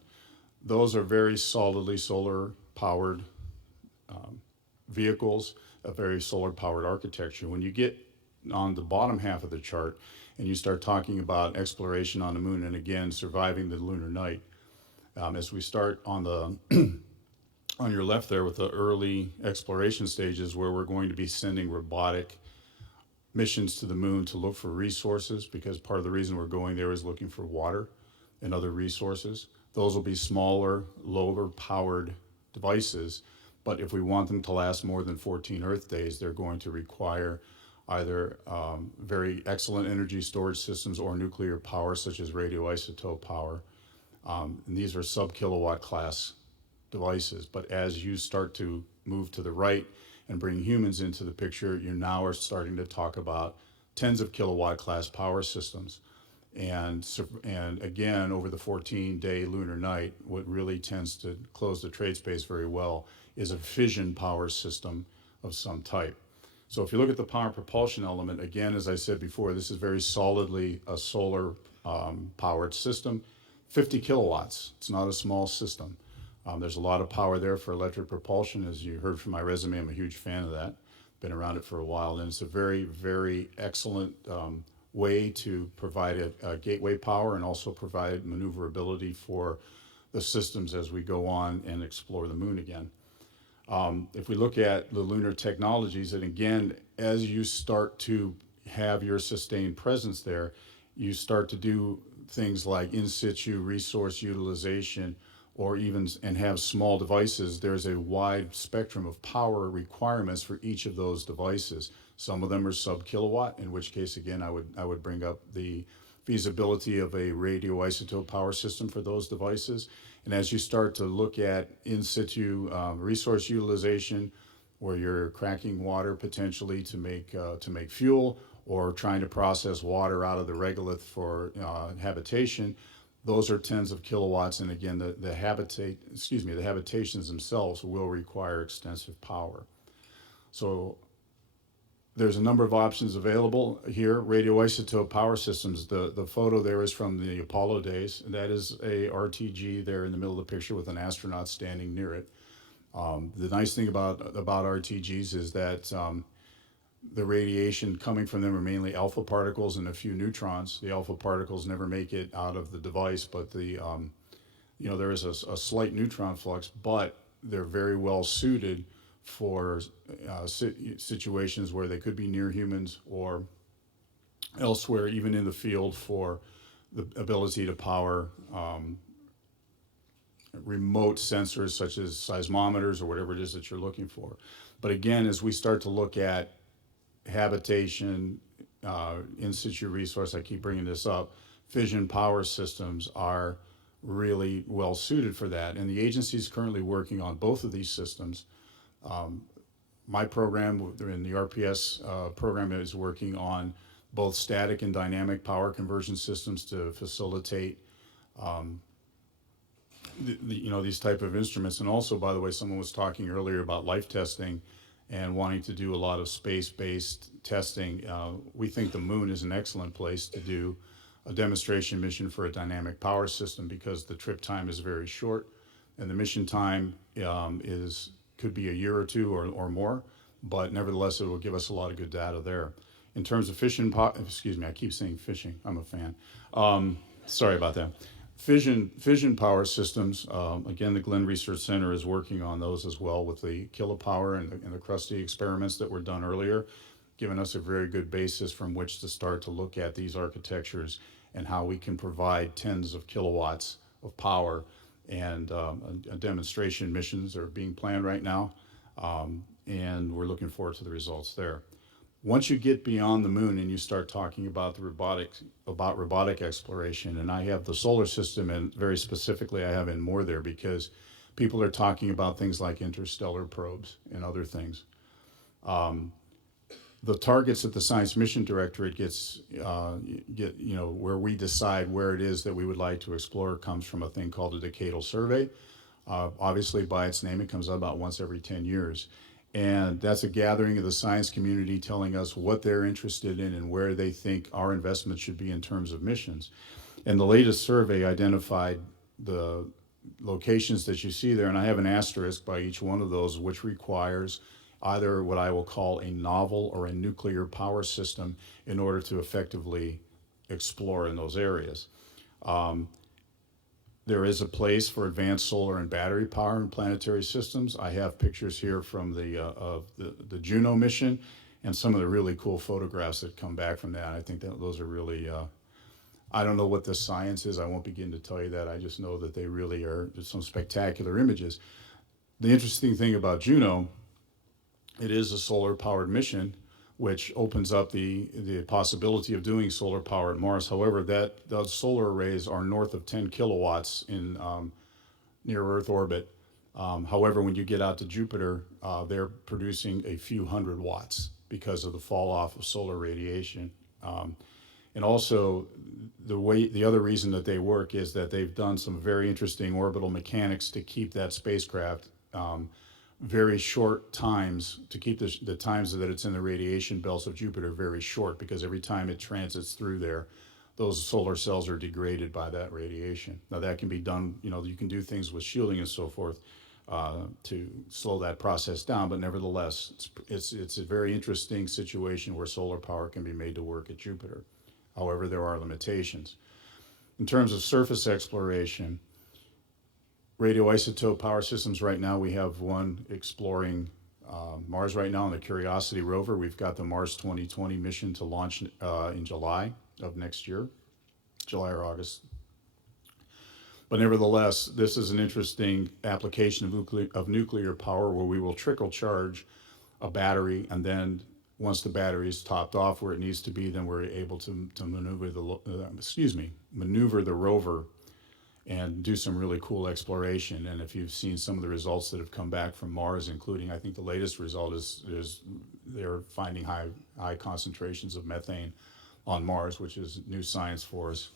Those are very solidly solar-powered vehicles, a very solar-powered architecture. When you get on the bottom half of the chart and you start talking about exploration on the moon and again surviving the lunar night, as we start on the on your left there with the early exploration stages, where we're going to be sending robotic missions to the moon to look for resources, because part of the reason we're going there is looking for water and other resources. Those will be smaller, lower powered devices, but if we want them to last more than 14 Earth days, they're going to require either very excellent energy storage systems or nuclear power, such as radioisotope power. And these are sub-kilowatt class devices. But as you start to move to the right and bring humans into the picture, you now are starting to talk about tens of kilowatt class power systems. And again, over the 14-day lunar night, what really tends to close the trade space very well is a fission power system of some type. So if you look at the power propulsion element, again, as I said before, this is very solidly a solar powered system, 50 kilowatts. It's not a small system. There's a lot of power there for electric propulsion. As you heard from my resume, I'm a huge fan of that. Been around it for a while, and it's a very, very excellent way to provide a gateway power and also provide maneuverability for the systems as we go on and explore the moon again. If we look at the lunar technologies, and again, as you start to have your sustained presence there, you start to do things like in situ resource utilization, or even and have small devices. There's a wide spectrum of power requirements for each of those devices. Some of them are sub-kilowatt, in which case, again, I would bring up the feasibility of a radioisotope power system for those devices. And as you start to look at in situ resource utilization, where you're cracking water potentially to make fuel, or trying to process water out of the regolith for habitation, those are tens of kilowatts. And again, the habitations themselves will require extensive power. So there's a number of options available here. Radioisotope power systems, the photo there is from the Apollo days, and that is a RTG there in the middle of the picture with an astronaut standing near it. The nice thing about RTGs is that the radiation coming from them are mainly alpha particles and a few neutrons. The alpha particles never make it out of the device, but there is a slight neutron flux, but they're very well suited for situations where they could be near humans or elsewhere, even in the field, for the ability to power remote sensors such as seismometers or whatever it is that you're looking for. But again, as we start to look at habitation, in situ resource, I keep bringing this up, fission power systems are really well suited for that. And the agency is currently working on both of these systems. My program in the RPS program is working on both static and dynamic power conversion systems to facilitate these type of instruments. And also, by the way, someone was talking earlier about life testing and wanting to do a lot of space-based testing. We think the moon is an excellent place to do a demonstration mission for a dynamic power system, because the trip time is very short and the mission time could be a year or two or more, but nevertheless, it will give us a lot of good data there. In terms of excuse me, I keep saying fishing, I'm a fan. Sorry about that. Fission power systems, again, the Glenn Research Center is working on those as well with the kilopower and the Krusty experiments that were done earlier, giving us a very good basis from which to start to look at these architectures and how we can provide tens of kilowatts of power. And a demonstration missions are being planned right now, and we're looking forward to the results there. Once you get beyond the moon and you start talking about robotic exploration, and I have the solar system, and very specifically I have in more there because people are talking about things like interstellar probes and other things. The targets that the Science Mission Directorate where we decide where it is that we would like to explore comes from a thing called a decadal survey. Obviously, by its name, it comes out about once every 10 years. And that's a gathering of the science community telling us what they're interested in and where they think our investment should be in terms of missions. And the latest survey identified the locations that you see there, and I have an asterisk by each one of those, which requires either what I will call a novel or a nuclear power system in order to effectively explore in those areas. There is a place for advanced solar and battery power in planetary systems. I have pictures here from the Juno mission and some of the really cool photographs that come back from that. I think that those are really, I don't know what the science is. I won't begin to tell you that. I just know that they really are some spectacular images. The interesting thing about Juno, it is a solar powered mission, which opens up the possibility of doing solar power at Mars. However, those solar arrays are north of 10 kilowatts in near Earth orbit. However, when you get out to Jupiter, they're producing a few hundred watts because of the fall off of solar radiation. And also, the other reason that they work is that they've done some very interesting orbital mechanics to keep that spacecraft very short times, to keep the times that it's in the radiation belts of Jupiter very short, because every time it transits through there, those solar cells are degraded by that radiation. Now that can be done, you can do things with shielding and so forth to slow that process down, but nevertheless, it's a very interesting situation where solar power can be made to work at Jupiter. However, there are limitations. In terms of surface exploration, radioisotope power systems right now, we have one exploring Mars right now on the Curiosity rover. We've got the Mars 2020 mission to launch in July of next year, July or August. But nevertheless, this is an interesting application of nuclear power where we will trickle charge a battery, and then once the battery is topped off where it needs to be, then we're able to maneuver the rover and do some really cool exploration. And if you've seen some of the results that have come back from Mars, including, I think the latest result is they're finding high concentrations of methane on Mars, which is new science for us.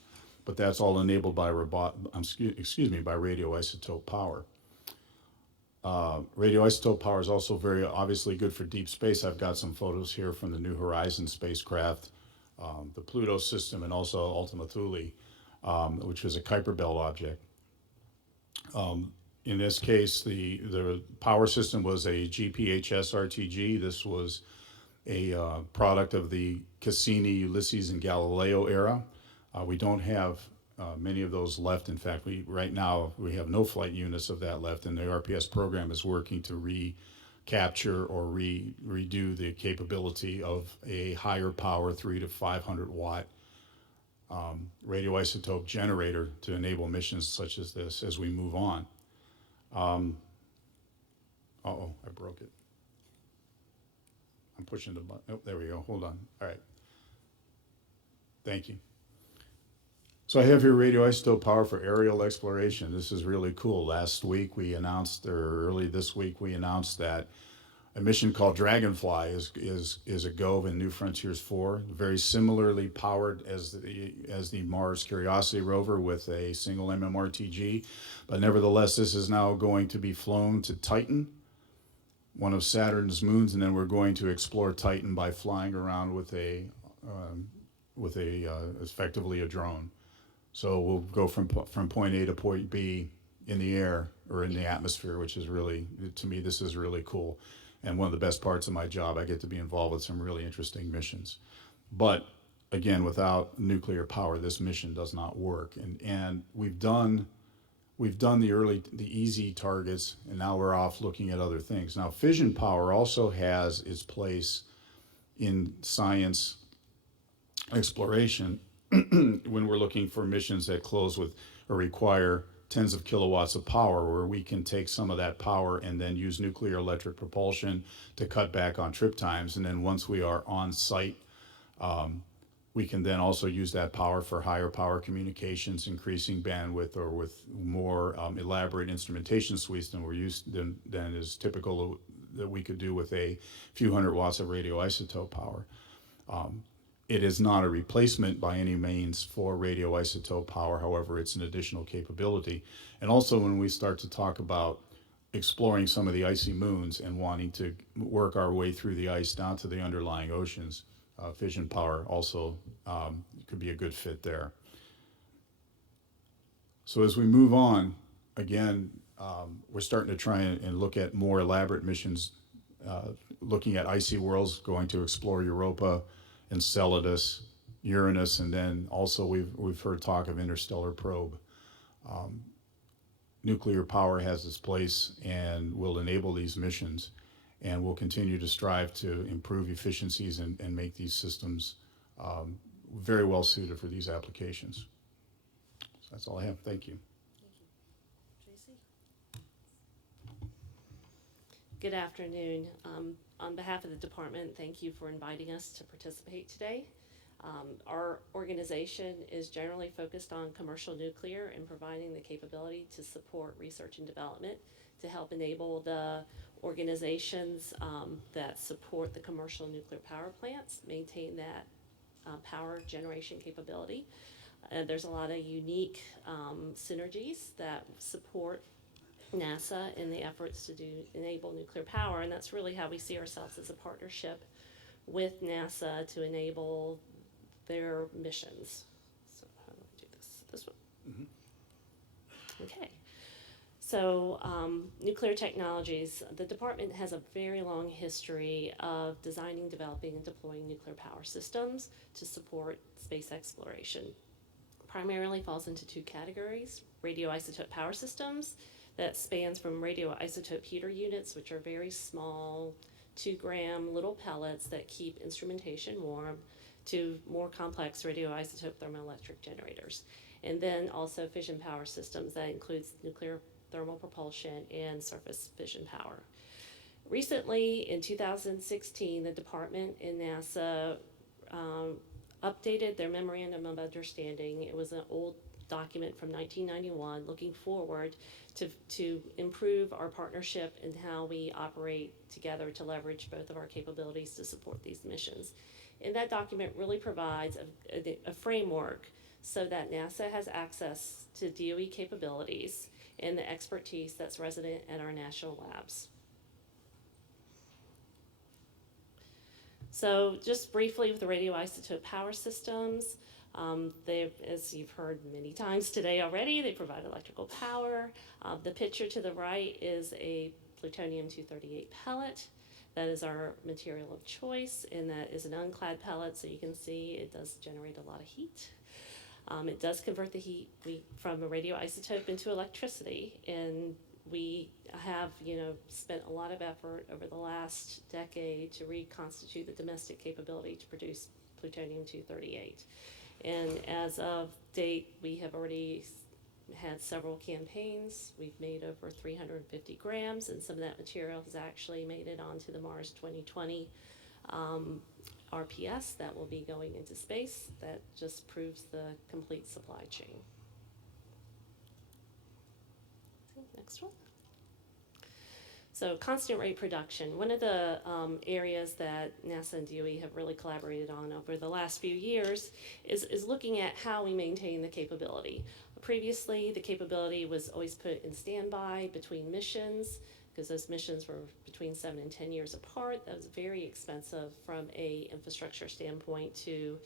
But that's all enabled by radioisotope power. Radioisotope power is also very obviously good for deep space. I've got some photos here from the New Horizons spacecraft, the Pluto system, and also Ultima Thule, which was a Kuiper Belt object. In this case, the power system was a GPHS RTG. This was a product of the Cassini, Ulysses, and Galileo era. We don't have many of those left. In fact, right now we have no flight units of that left, and the RPS program is working to recapture or redo the capability of a higher power 300 to 500 watt radioisotope generator to enable missions such as this as we move on. I broke it. I'm pushing the button. Oh, there we go. Hold on. All right. Thank you. So I have here radioisotope power for aerial exploration. This is really cool. Early this week, we announced that a mission called Dragonfly is a go in New Frontiers 4, very similarly powered as the Mars Curiosity rover with a single MMRTG. But nevertheless, this is now going to be flown to Titan, one of Saturn's moons, and then we're going to explore Titan by flying around with effectively a drone. So we'll go from point A to point B in the air or in the atmosphere, which is really, to me, this is really cool. And one of the best parts of my job, I get to be involved with some really interesting missions. But again, without nuclear power, this mission does not work. And we've done the easy targets, and now we're off looking at other things. Now, fission power also has its place in science exploration when we're looking for missions that close with or require tens of kilowatts of power, where we can take some of that power and then use nuclear electric propulsion to cut back on trip times. And then once we are on site, we can then also use that power for higher power communications, increasing bandwidth, or with more elaborate instrumentation suites than is typical that we could do with a few hundred watts of radioisotope power. It is not a replacement by any means for radioisotope power. However, it's an additional capability. And also when we start to talk about exploring some of the icy moons and wanting to work our way through the ice down to the underlying oceans, fission power also could be a good fit there. So as we move on, again, we're starting to try and look at more elaborate missions, looking at icy worlds, going to explore Europa, Enceladus, Uranus, and then also we've heard talk of interstellar probe. Nuclear power has its place and will enable these missions, and we'll continue to strive to improve efficiencies and make these systems very well suited for these applications. So that's all I have. Thank you. Tracy? Good afternoon. On behalf of the department, thank you for inviting us to participate today. Our organization is generally focused on commercial nuclear and providing the capability to support research and development to help enable the organizations that support the commercial nuclear power plants maintain that power generation capability. There's a lot of unique synergies that support NASA in the efforts to enable nuclear power, and that's really how we see ourselves, as a partnership with NASA to enable their missions. So how do I do this? This one. Mm-hmm. Okay. So nuclear technologies, the department has a very long history of designing, developing, and deploying nuclear power systems to support space exploration. Primarily falls into two categories: radioisotope power systems, that spans from radioisotope heater units, which are very small, 2-gram little pellets that keep instrumentation warm, to more complex radioisotope thermoelectric generators. And then also fission power systems that includes nuclear thermal propulsion and surface fission power. Recently, in 2016, the department and NASA updated their memorandum of understanding. It was an old document from 1991 looking forward to improve our partnership and how we operate together to leverage both of our capabilities to support these missions. And that document really provides a framework so that NASA has access to DOE capabilities and the expertise that's resident at our national labs. So just briefly with the radioisotope power systems, as you've heard many times today already, they provide electrical power. The picture to the right is a plutonium-238 pellet. That is our material of choice, and that is an unclad pellet, so you can see it does generate a lot of heat. It does convert the heat from a radioisotope into electricity, and we have spent a lot of effort over the last decade to reconstitute the domestic capability to produce plutonium-238. And as of date, we have already had several campaigns. We've made over 350 grams, and some of that material has actually made it onto the Mars 2020 RPS that will be going into space. That just proves the complete supply chain. Next one. So constant rate production, one of the areas that NASA and DOE have really collaborated on over the last few years is looking at how we maintain the capability. Previously, the capability was always put in standby between missions, because those missions were between 7 and 10 years apart. That was very expensive from a infrastructure standpoint to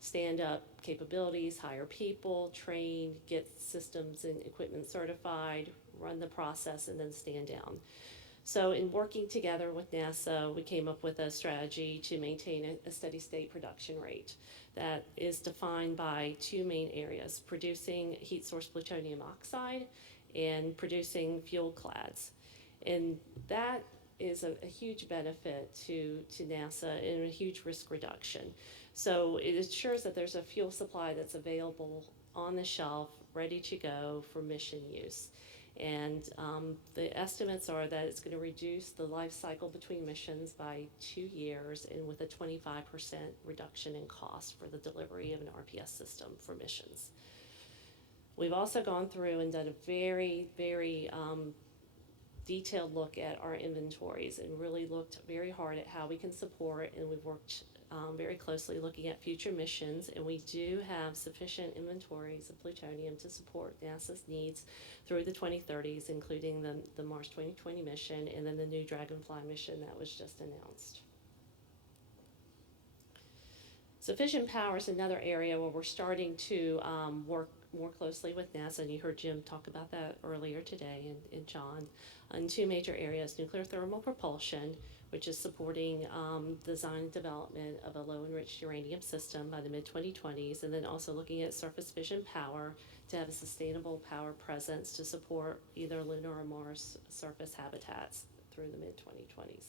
stand up capabilities, hire people, train, get systems and equipment certified, run the process, and then stand down. So in working together with NASA, we came up with a strategy to maintain a steady state production rate that is defined by two main areas: producing heat source plutonium oxide and producing fuel clads. And that is a huge benefit to NASA and a huge risk reduction. So it ensures that there's a fuel supply that's available on the shelf, ready to go for mission use. And the estimates are that it's going to reduce the life cycle between missions by 2 years, and with a 25% reduction in cost for the delivery of an RPS system for missions. We've also gone through and done a very, very detailed look at our inventories and really looked very hard at how we can support, and we've worked very closely looking at future missions, and we do have sufficient inventories of plutonium to support NASA's needs through the 2030s, including the Mars 2020 mission and then the new Dragonfly mission that was just announced. So fission power is another area where we're starting to work more closely with NASA, and you heard Jim talk about that earlier today, and John, in two major areas: nuclear thermal propulsion, which is supporting design and development of a low-enriched uranium system by the mid-2020s, and then also looking at surface fission power to have a sustainable power presence to support either lunar or Mars surface habitats through the mid-2020s.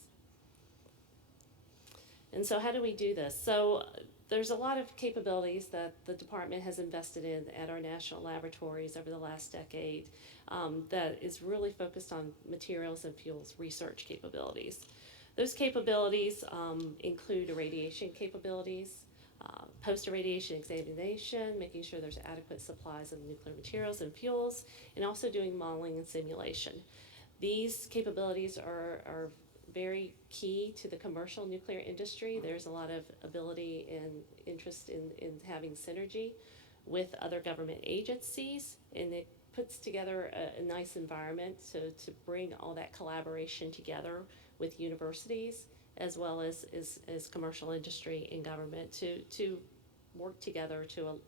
And so how do we do this? So there's a lot of capabilities that the department has invested in at our national laboratories over the last decade that is really focused on materials and fuels research capabilities. Those capabilities include irradiation capabilities, post-irradiation examination, making sure there's adequate supplies of nuclear materials and fuels, and also doing modeling and simulation. These capabilities are very key to the commercial nuclear industry. There's a lot of ability and interest in having synergy with other government agencies, and it puts together a nice environment to bring all that collaboration together with universities as well as commercial industry and government to work together to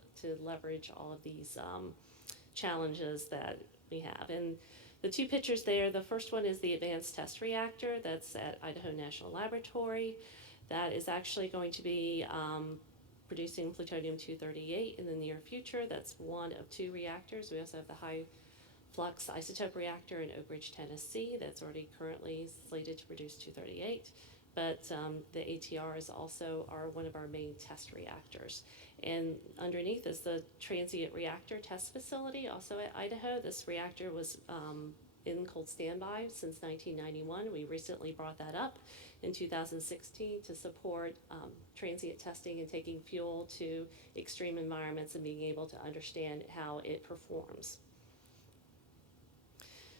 leverage all of these challenges that we have. And the two pictures there, the first one is the Advanced Test Reactor that's at Idaho National Laboratory. That is actually going to be producing plutonium-238 in the near future. That's one of two reactors. We also have the high flux isotope reactor in Oak Ridge, Tennessee, that's already currently slated to produce 238. But the ATR is also one of our main test reactors. And underneath is the transient reactor test facility, also at Idaho. This reactor was in cold standby since 1991. We recently brought that up in 2016 to support transient testing and taking fuel to extreme environments and being able to understand how it performs.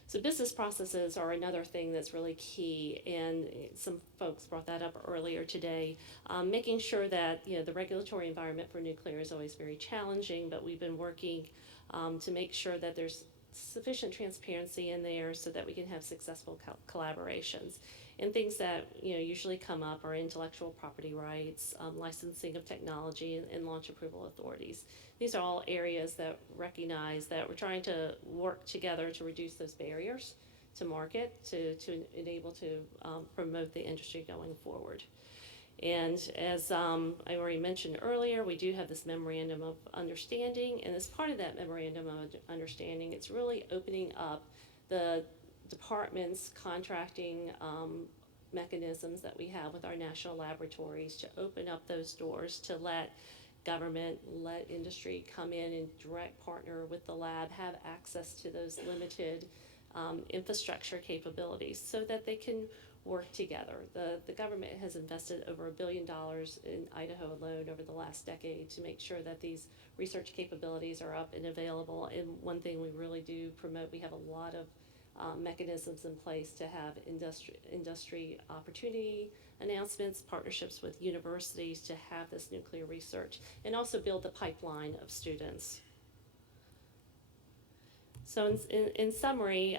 So business processes are another thing that's really key, and some folks brought that up earlier today. Making sure that the regulatory environment for nuclear is always very challenging, but we've been working to make sure that there's sufficient transparency in there so that we can have successful collaborations. And things that usually come up are intellectual property rights, licensing of technology, and launch approval authorities. These are all areas that recognize that we're trying to work together to reduce those barriers to market, to enable to promote the industry going forward. And as I already mentioned earlier, we do have this memorandum of understanding, and as part of that memorandum of understanding, it's really opening up the department's contracting mechanisms that we have with our national laboratories to open up those doors to let government, let industry come in and direct partner with the lab, have access to those limited infrastructure capabilities so that they can work together. The government has invested over $1 billion in Idaho alone over the last decade to make sure that these research capabilities are up and available. And one thing we really do promote, we have a lot of mechanisms in place to have industry opportunity announcements, partnerships with universities to have this nuclear research, and also build the pipeline of students. So in summary,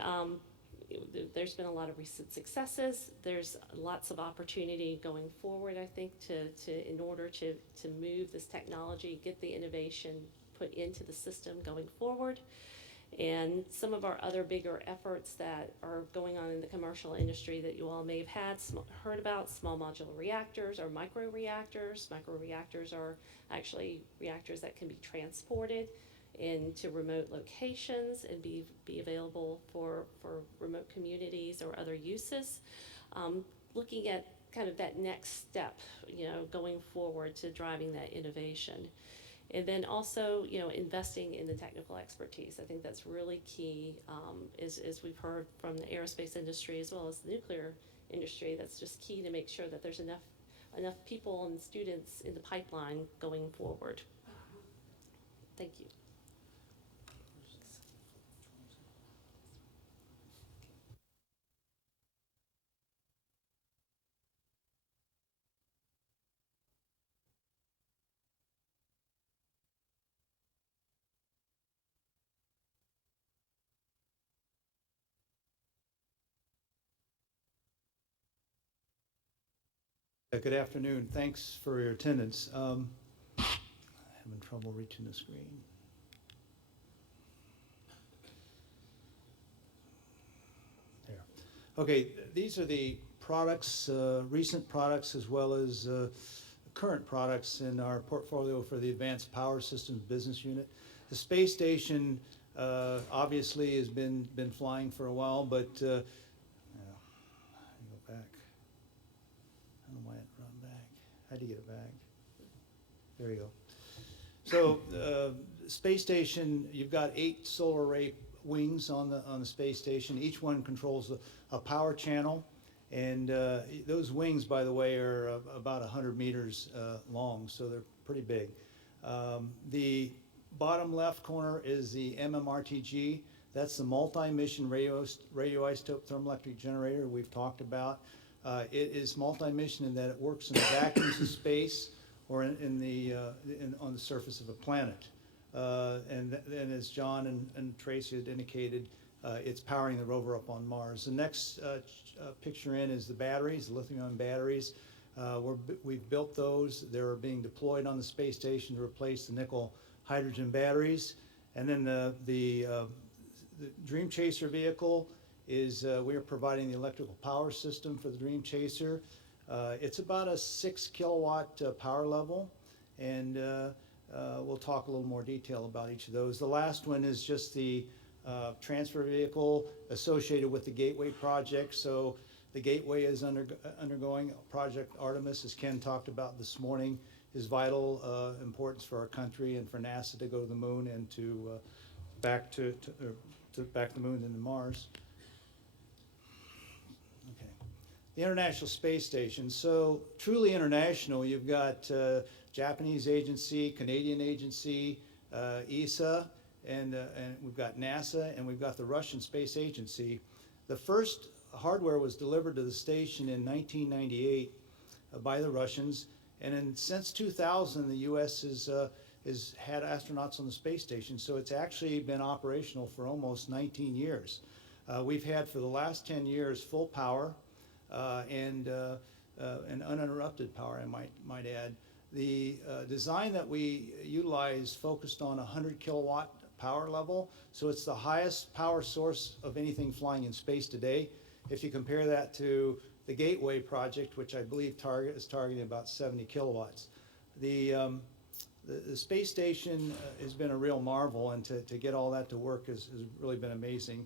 there's been a lot of recent successes. There's lots of opportunity going forward, I think, in order to move this technology, get the innovation put into the system going forward. And some of our other bigger efforts that are going on in the commercial industry that you all may have heard about, small modular reactors or microreactors. Microreactors are actually reactors that can be transported into remote locations and be available for remote communities or other uses. Looking at kind of that next step, going forward to driving that innovation. And then also, investing in the technical expertise. I think that's really key, as we've heard from the aerospace industry as well as the nuclear industry. That's just key to make sure that there's enough people and students in the pipeline going forward. Thank you. Good afternoon. Thanks for your attendance. Having trouble reaching the screen. There. Okay, these are the products, recent products as well as current products in our portfolio for the Advanced Power Systems Business Unit. The space station obviously has been flying for a while, but go back. I don't know why it run back. How'd you get it back? There you go. So space station, you've got 8 solar array wings on the space station. Each one controls a power channel, and those wings, by the way, are about 100 meters long, so they're pretty big. The bottom left corner is the MMRTG. That's the multi-mission radioisotope thermoelectric generator we've talked about. It is multi-mission in that it works in the vacuums of space or on the surface of a planet. And then as John and Tracy had indicated, it's powering the rover up on Mars. The next picture in is the batteries, the lithium-ion batteries. We've built those. They're being deployed on the space station to replace the nickel hydrogen batteries. And then the Dream Chaser vehicle is we are providing the electrical power system for the Dream Chaser. It's about a 6 kilowatt power level, and we'll talk a little more detail about each of those. The last one is just the transfer vehicle associated with the Gateway project. So the Gateway is undergoing Project Artemis, as Ken talked about this morning, is vital importance for our country and for NASA to go to the moon and to back to back the moon and to Mars. Okay, the International Space Station. So truly international. You've got Japanese agency, Canadian agency, ESA, and we've got NASA, and we've got the Russian Space Agency. The first hardware was delivered to the station in 1998 by the Russians, and since 2000, the U.S. has had astronauts on the space station, so it's actually been operational for almost 19 years. We've had for the last 10 years full power and uninterrupted power, I might add. The design that we utilized focused on 100 kilowatt power level, so it's the highest power source of anything flying in space today. If you compare that to the Gateway project, which I believe is targeting about 70 kilowatts. The space station has been a real marvel, and to get all that to work has really been amazing.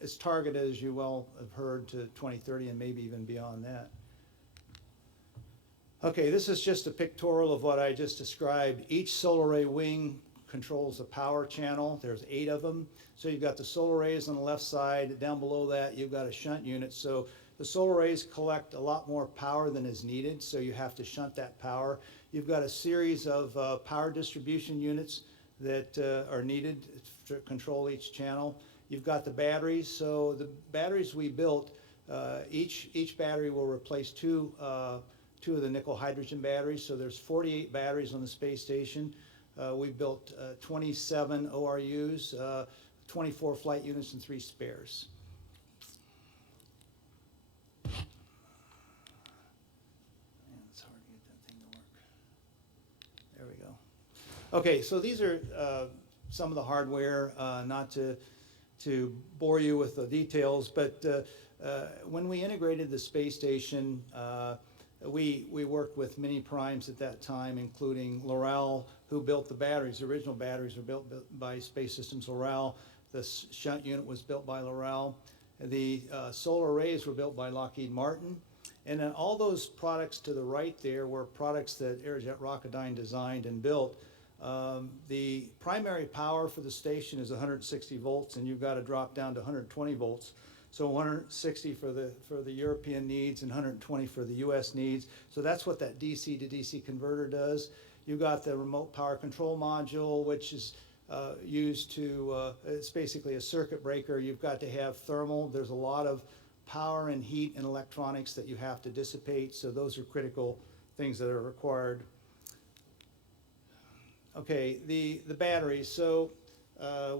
It's targeted, as you well have heard, to 2030 and maybe even beyond that. Okay, this is just a pictorial of what I just described. Each solar array wing controls a power channel. There's 8 of them. So you've got the solar arrays on the left side. Down below that, you've got a shunt unit. So the solar arrays collect a lot more power than is needed, so you have to shunt that power. You've got a series of power distribution units that are needed to control each channel. You've got the batteries. So the batteries we built, each battery will replace two of the nickel hydrogen batteries. So there's 48 batteries on the space station. We built 27 ORUs, 24 flight units, and 3 spares. Man, it's hard to get that thing to work. There we go. Okay, so these are some of the hardware, not to bore you with the details, but when we integrated the space station, we worked with many primes at that time, including Loral, who built the batteries. The original batteries were built by Space Systems Loral. The shunt unit was built by Loral. The solar arrays were built by Lockheed Martin. And then all those products to the right there were products that Aerojet Rocketdyne designed and built. The primary power for the station is 160 volts, and you've got to drop down to 120 volts. So 160 for the European needs and 120 for the US needs. So that's what that DC to DC converter does. You've got the remote power control module, which is used to, it's basically a circuit breaker. You've got to have thermal. There's a lot of power and heat and electronics that you have to dissipate. So those are critical things that are required. Okay, the batteries. So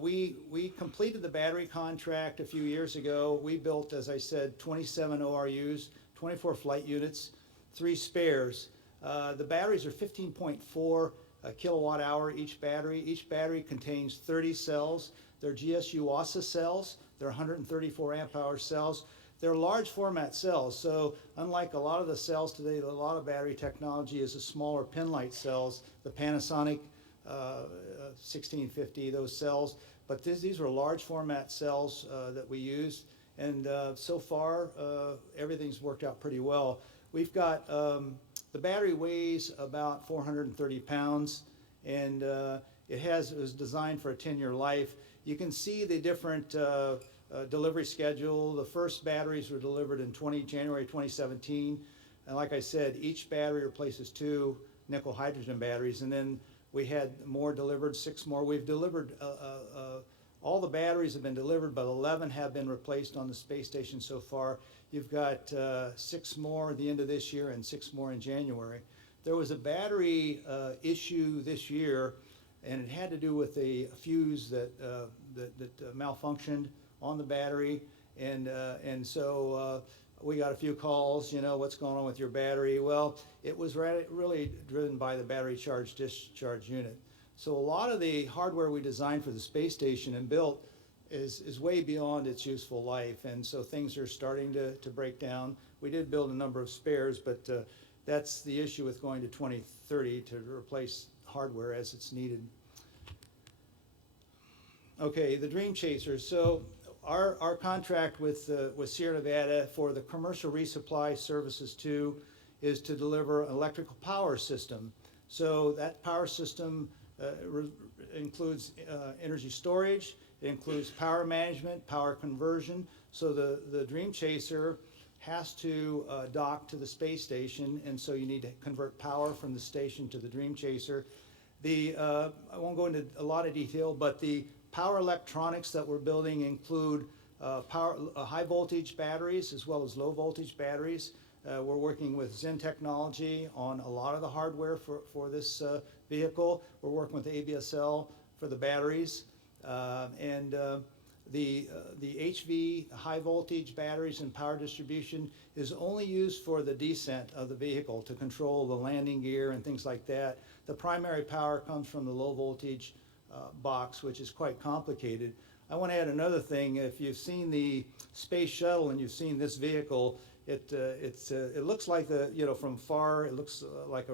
we completed the battery contract a few years ago. We built, as I said, 27 ORUs, 24 flight units, 3 spares. The batteries are 15.4 kilowatt hour each battery. Each battery contains 30 cells. They're GSU WASA cells. They're 134 amp hour cells. They're large format cells. So unlike a lot of the cells today, a lot of battery technology is a smaller pinlight cells, the Panasonic 1650, those cells. But these were large format cells that we used. And so far, everything's worked out pretty well. We've got, the battery weighs about 430 pounds, and it was designed for a 10-year life. You can see the different delivery schedule. The first batteries were delivered in January 2017. And like I said, each battery replaces 2 nickel hydrogen batteries, and then we had more delivered, 6 more. We've delivered, all the batteries have been delivered, but 11 have been replaced on the space station so far. You've got 6 more at the end of this year and 6 more in January. There was a battery issue this year, and it had to do with a fuse that malfunctioned on the battery, and so we got a few calls, what's going on with your battery? Well, it was really driven by the battery charge discharge unit. So a lot of the hardware we designed for the space station and built is way beyond its useful life, and so things are starting to break down. We did build a number of spares, but that's the issue with going to 2030 to replace hardware as it's needed. Okay, the Dream Chasers. So our contract with Sierra Nevada for the commercial resupply services too is to deliver an electrical power system. So that power system includes energy storage, it includes power management, power conversion. So the Dream Chaser has to dock to the space station, and so you need to convert power from the station to the Dream Chaser. I won't go into a lot of detail, but the power electronics that we're building include high voltage batteries as well as low voltage batteries. We're working with Zen Technology on a lot of the hardware for this vehicle. We're working with ABSL for the batteries. And the HV, high voltage batteries and power distribution, is only used for the descent of the vehicle to control the landing gear and things like that. The primary power comes from the low voltage box, which is quite complicated. I want to add another thing. If you've seen the space shuttle and you've seen this vehicle, it looks like from far it looks like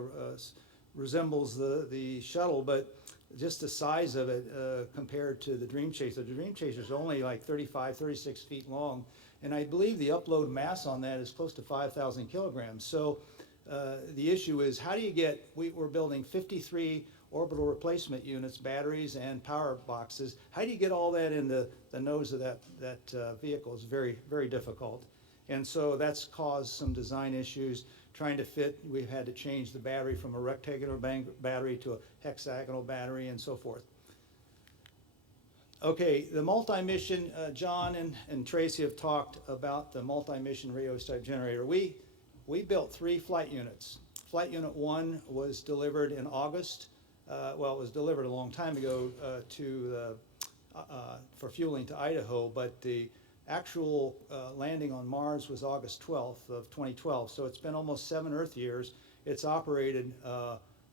resembles the shuttle, but just the size of it compared to the Dream Chaser. The Dream Chaser is only like 35, 36 feet long, and I believe the upload mass on that is close to 5,000 kilograms. So the issue is, how do you get, we're building 53 orbital replacement units, batteries and power boxes. How do you get all that in the nose of that vehicle? Is very, very difficult. And so that's caused some design issues trying to fit. We've had to change the battery from a rectangular battery to a hexagonal battery and so forth. Okay, the multi-mission, John and Tracy have talked about the multi-mission radio type generator. We built 3 flight units. Flight unit 1 was delivered in August. Well, it was delivered a long time ago for fueling to Idaho, but the actual landing on Mars was August 12th of 2012. So it's been almost 7 Earth years. It's operated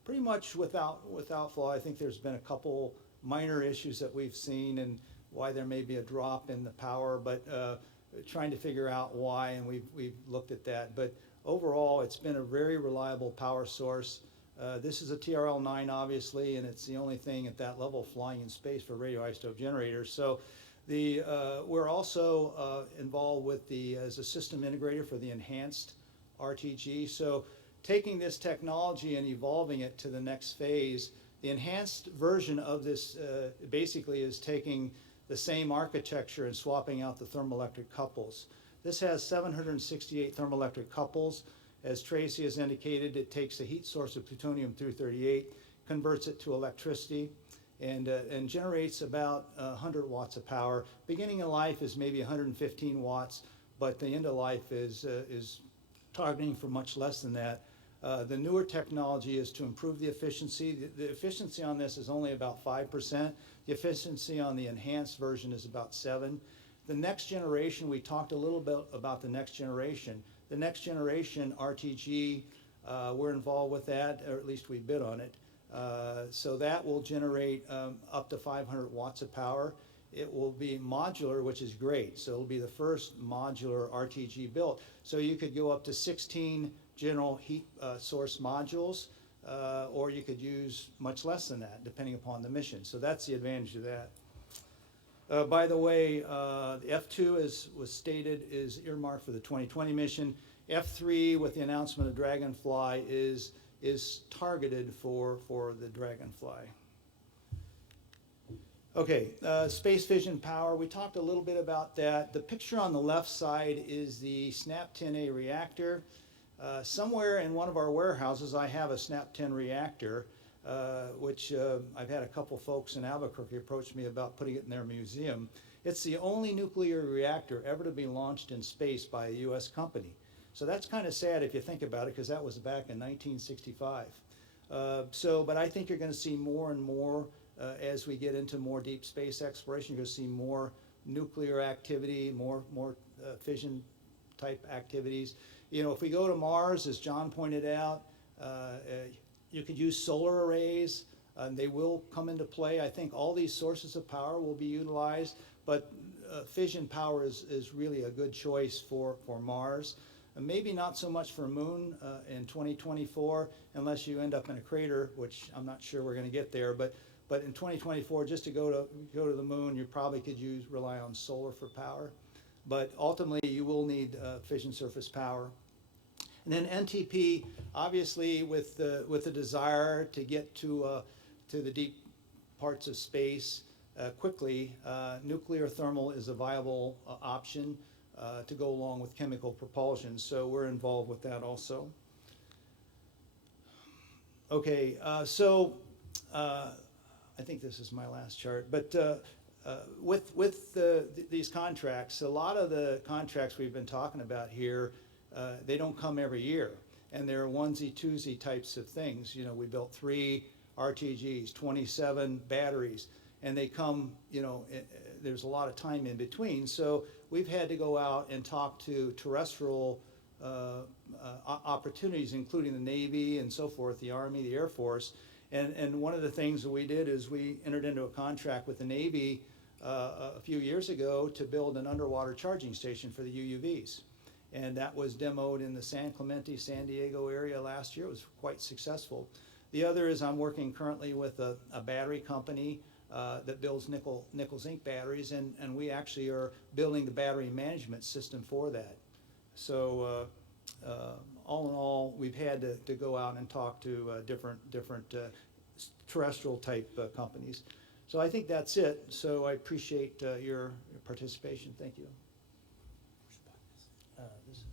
pretty much without flaw. I think there's been a couple minor issues that we've seen and why there may be a drop in the power, but trying to figure out why, and we've looked at that. But overall, it's been a very reliable power source. This is a TRL-9, obviously, and it's the only thing at that level flying in space for radioisotope generators. So we're also involved with as a system integrator for the enhanced RTG. So taking this technology and evolving it to the next phase, the enhanced version of this basically is taking the same architecture and swapping out the thermoelectric couples. This has 768 thermoelectric couples. As Tracy has indicated, it takes the heat source of plutonium-238, converts it to electricity, and generates about 100 watts of power. Beginning of life is maybe 115 watts, but the end of life is targeting for much less than that. The newer technology is to improve the efficiency. The efficiency on this is only about 5%. The efficiency on the enhanced version is about 7%. The next generation, we talked a little bit about the next generation. The next generation RTG, we're involved with that, or at least we bid on it. So that will generate up to 500 watts of power. It will be modular, which is great. So it'll be the first modular RTG built. So you could go up to 16 general heat source modules, or you could use much less than that, depending upon the mission. So that's the advantage of that. By the way, the F2, as was stated, is earmarked for the 2020 mission. F3, with the announcement of Dragonfly, is targeted for the Dragonfly. Okay, space fission power, we talked a little bit about that. The picture on the left side is the SNAP-10A reactor. Somewhere in one of our warehouses, I have a SNAP-10 reactor, which I've had a couple folks in Albuquerque approach me about putting it in their museum. It's the only nuclear reactor ever to be launched in space by a US company. So that's kind of sad if you think about it, because that was back in 1965. But I think you're going to see more and more as we get into more deep space exploration. You're going to see more nuclear activity, more fission type activities. You know, if we go to Mars, as John pointed out, you could use solar arrays, and they will come into play. I think all these sources of power will be utilized, but fission power is really a good choice for Mars. Maybe not so much for Moon in 2024, unless you end up in a crater, which I'm not sure we're going to get there. But in 2024, just to go to the Moon, you probably could rely on solar for power. But ultimately, you will need fission surface power. And then NTP, obviously, with the desire to get to the deep parts of space quickly, nuclear thermal is a viable option to go along with chemical propulsion. So we're involved with that also. Okay, I think this is my last chart, but with these contracts, a lot of the contracts we've been talking about here, they don't come every year, and they're onesie twosie types of things. You know, we built 3 RTGs, 27 batteries, and they come, you know, there's a lot of time in between. So we've had to go out and talk to terrestrial opportunities, including the Navy and so forth, the Army, the Air Force. And one of the things that we did is we entered into a contract with the Navy a few years ago to build an underwater charging station for the UUVs. And that was demoed in the San Clemente, San Diego area last year. It was quite successful. The other is I'm working currently with a battery company that builds nickel zinc batteries, and we actually are building the battery management system for that. So all in all, we've had to go out and talk to different terrestrial type companies. So I think that's it. So I appreciate your participation. Thank you. This is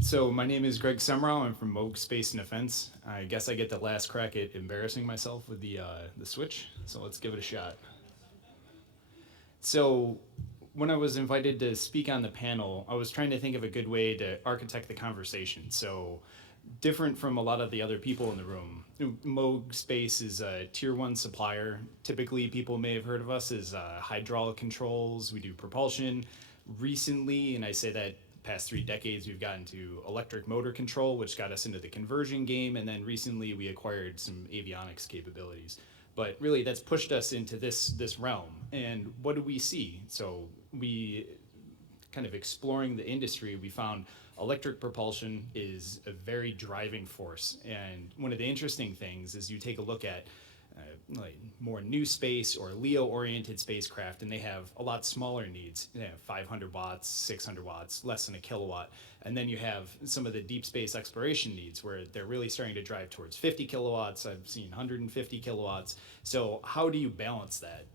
So my name is Greg Semrau. I'm from Moog Space and Defense. I guess I get the last crack at embarrassing myself with the switch, so let's give it a shot. So when I was invited to speak on the panel, I was trying to think of a good way to architect the conversation. So different from a lot of the other people in the room, Moog Space is a tier 1 supplier. Typically, people may have heard of us as hydraulic controls. We do propulsion, Recently, and I say that past 3 decades, we've gotten to electric motor control, which got us into the conversion game, and then recently we acquired some avionics capabilities. But really, that's pushed us into this realm. And what do we see? So we kind of exploring the industry, we found electric propulsion is a very driving force. And one of the interesting things is you take a look at like more new space or LEO-oriented spacecraft, and they have a lot smaller needs. They have 500 watts, 600 watts, less than a kilowatt. And then you have some of the deep space exploration needs where they're really starting to drive towards 50 kilowatts. I've seen 150 kilowatts. So how do you balance that?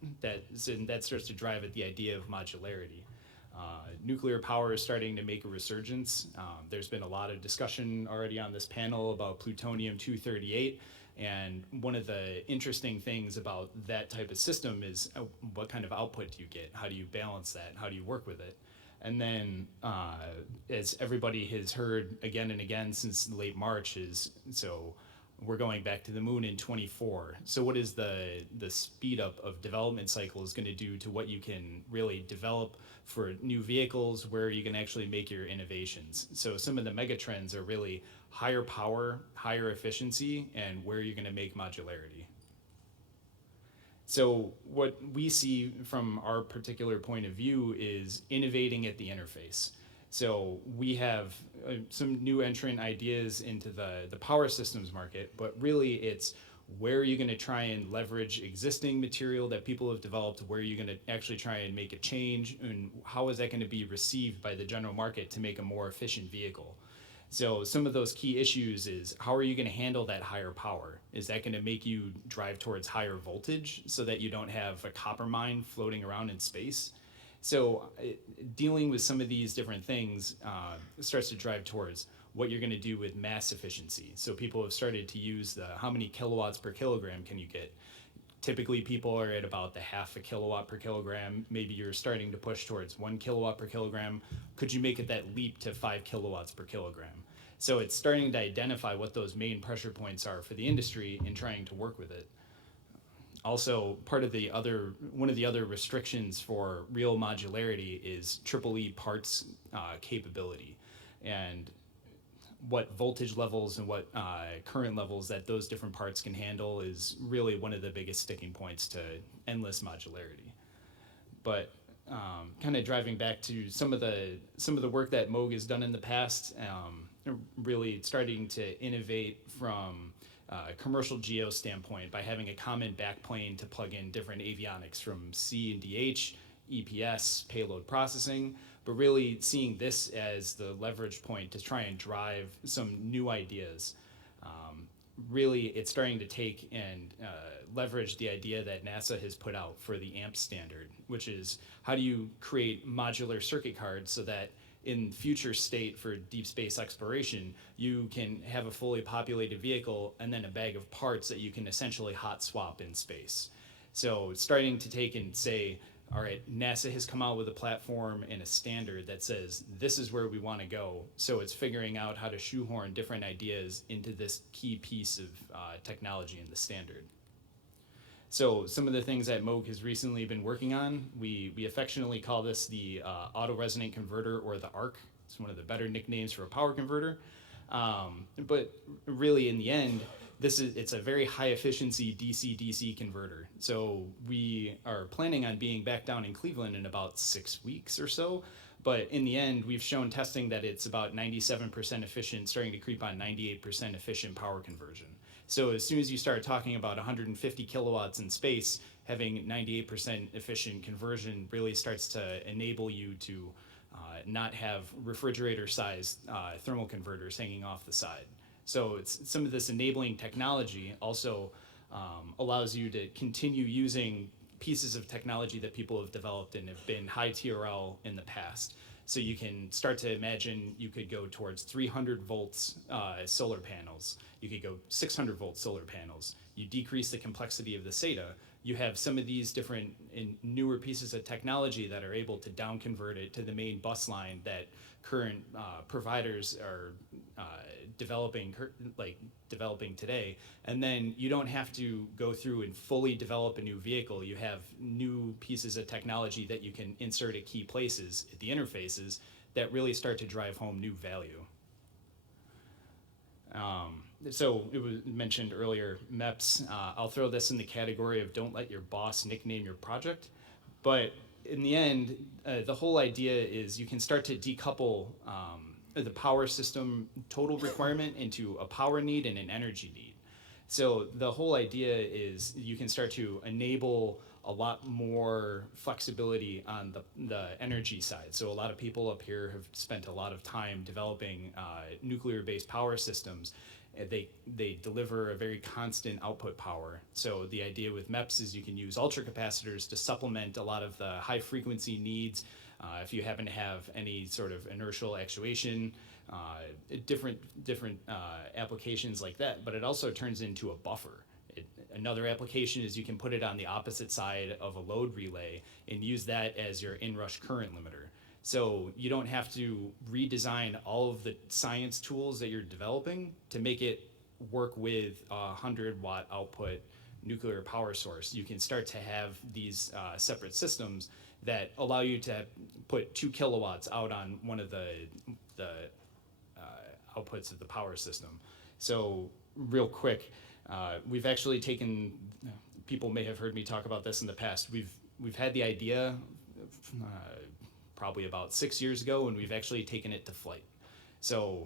And that starts to drive at the idea of modularity. Nuclear power is starting to make a resurgence. There's been a lot of discussion already on this panel about plutonium-238. And one of the interesting things about that type of system is what kind of output do you get? How do you balance that? How do you work with it? And then, as everybody has heard again and again since late March, so we're going back to the moon in 24. So what is the speed up of development cycle is going to do to what you can really develop for new vehicles, where you can actually make your innovations? So some of the mega trends are really higher power, higher efficiency, and where you're going to make modularity. So what we see from our particular point of view is innovating at the interface. So we have some new entrant ideas into the power systems market, but really it's where are you going to try and leverage existing material that people have developed, where are you going to actually try and make a change, and how is that going to be received by the general market to make a more efficient vehicle? So some of those key issues is how are you going to handle that higher power? Is that going to make you drive towards higher voltage so that you don't have a copper mine floating around in space? So dealing with some of these different things starts to drive towards what you're going to do with mass efficiency. So people have started to use how many kilowatts per kilogram can you get? Typically people are at about the half a kilowatt per kilogram. Maybe you're starting to push towards 1 kilowatt per kilogram. Could you make it that leap to 5 kilowatts per kilogram? So it's starting to identify what those main pressure points are for the industry and trying to work with it. Also, one of the other restrictions for real modularity is EEE parts capability, and what voltage levels and what current levels that those different parts can handle is really one of the biggest sticking points to endless modularity. But kind of driving back to some of the work that Moog has done in the past, really starting to innovate from a commercial geo standpoint by having a common backplane to plug in different avionics from C and DH, EPS, payload processing, but really seeing this as the leverage point to try and drive some new ideas. Really, it's starting to take and leverage the idea that NASA has put out for the AMP standard, which is how do you create modular circuit cards so that in future state for deep space exploration, you can have a fully populated vehicle and then a bag of parts that you can essentially hot swap in space. So starting to take and say, all right, NASA has come out with a platform and a standard that says this is where we want to go. So it's figuring out how to shoehorn different ideas into this key piece of technology in the standard. So some of the things that Moog has recently been working on, we affectionately call this the auto-resonant converter, or the ARC. It's one of the better nicknames for a power converter. But really in the end, it's a very high efficiency DC-DC converter. So we are planning on being back down in Cleveland in about 6 weeks or so. But in the end, we've shown testing that it's about 97% efficient, starting to creep on 98% efficient power conversion. So as soon as you start talking about 150 kilowatts in space, having 98% efficient conversion really starts to enable you to not have refrigerator-sized thermal converters hanging off the side. So it's some of this enabling technology also allows you to continue using pieces of technology that people have developed and have been high TRL in the past. So you can start to imagine you could go towards 300 volts solar panels. You could go 600 volt solar panels. You decrease the complexity of the SATA. You have some of these different and newer pieces of technology that are able to down convert it to the main bus line that current providers are developing today. And then you don't have to go through and fully develop a new vehicle. You have new pieces of technology that you can insert at key places at the interfaces that really start to drive home new value. So it was mentioned earlier, MEPS. I'll throw this in the category of don't let your boss nickname your project. But in the end, the whole idea is you can start to decouple the power system total requirement into a power need and an energy need. So the whole idea is you can start to enable a lot more flexibility on the energy side. So a lot of people up here have spent a lot of time developing nuclear-based power systems. They deliver a very constant output power. So the idea with MEPS is you can use ultracapacitors to supplement a lot of the high frequency needs. If you happen to have any sort of inertial actuation, different applications like that, but it also turns into a buffer. Another application is you can put it on the opposite side of a load relay and use that as your inrush current limiter. So you don't have to redesign all of the science tools that you're developing to make it work with a 100-watt output nuclear power source. You can start to have these separate systems that allow you to put 2 kilowatts out on one of the outputs of the power system. So real quick, we've actually taken, people may have heard me talk about this in the past, we've had the idea probably about 6 years ago, and we've actually taken it to flight. So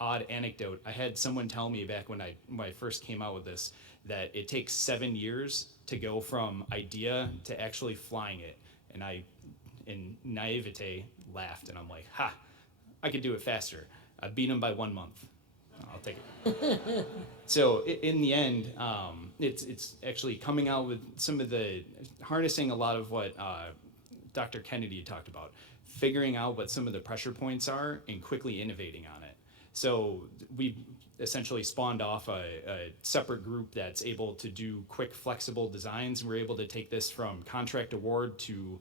odd anecdote, I had someone tell me back when I first came out with this, that it takes 7 years to go from idea to actually flying it. And I, in naivete, laughed, and I'm like, ha, I could do it faster. I beat him by 1 month. I'll take it. So in the end, it's actually coming out with some of the, harnessing a lot of what Dr. Kennedy talked about, figuring out what some of the pressure points are and quickly innovating on it. So we essentially spawned off a separate group that's able to do quick, flexible designs. We're able to take this from contract award to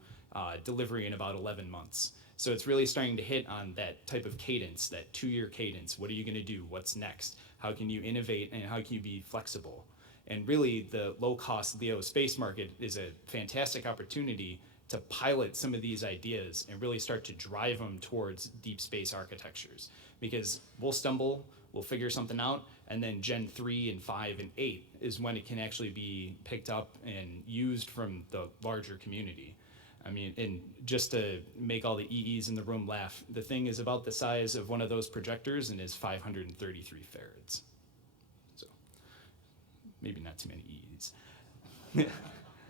delivery in about 11 months. So it's really starting to hit on that type of cadence, that 2-year cadence. What are you going to do? What's next? How can you innovate, and how can you be flexible? And really, the low-cost LEO space market is a fantastic opportunity to pilot some of these ideas and really start to drive them towards deep space architectures. Because we'll stumble, we'll figure something out, and then Gen 3 and 5 and 8 is when it can actually be picked up and used from the larger community. I mean, and just to make all the EEs in the room laugh, the thing is about the size of one of those projectors and is 533 farads. So maybe not too many EEs.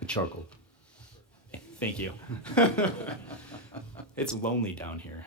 Chuckle. Thank you. It's lonely down here.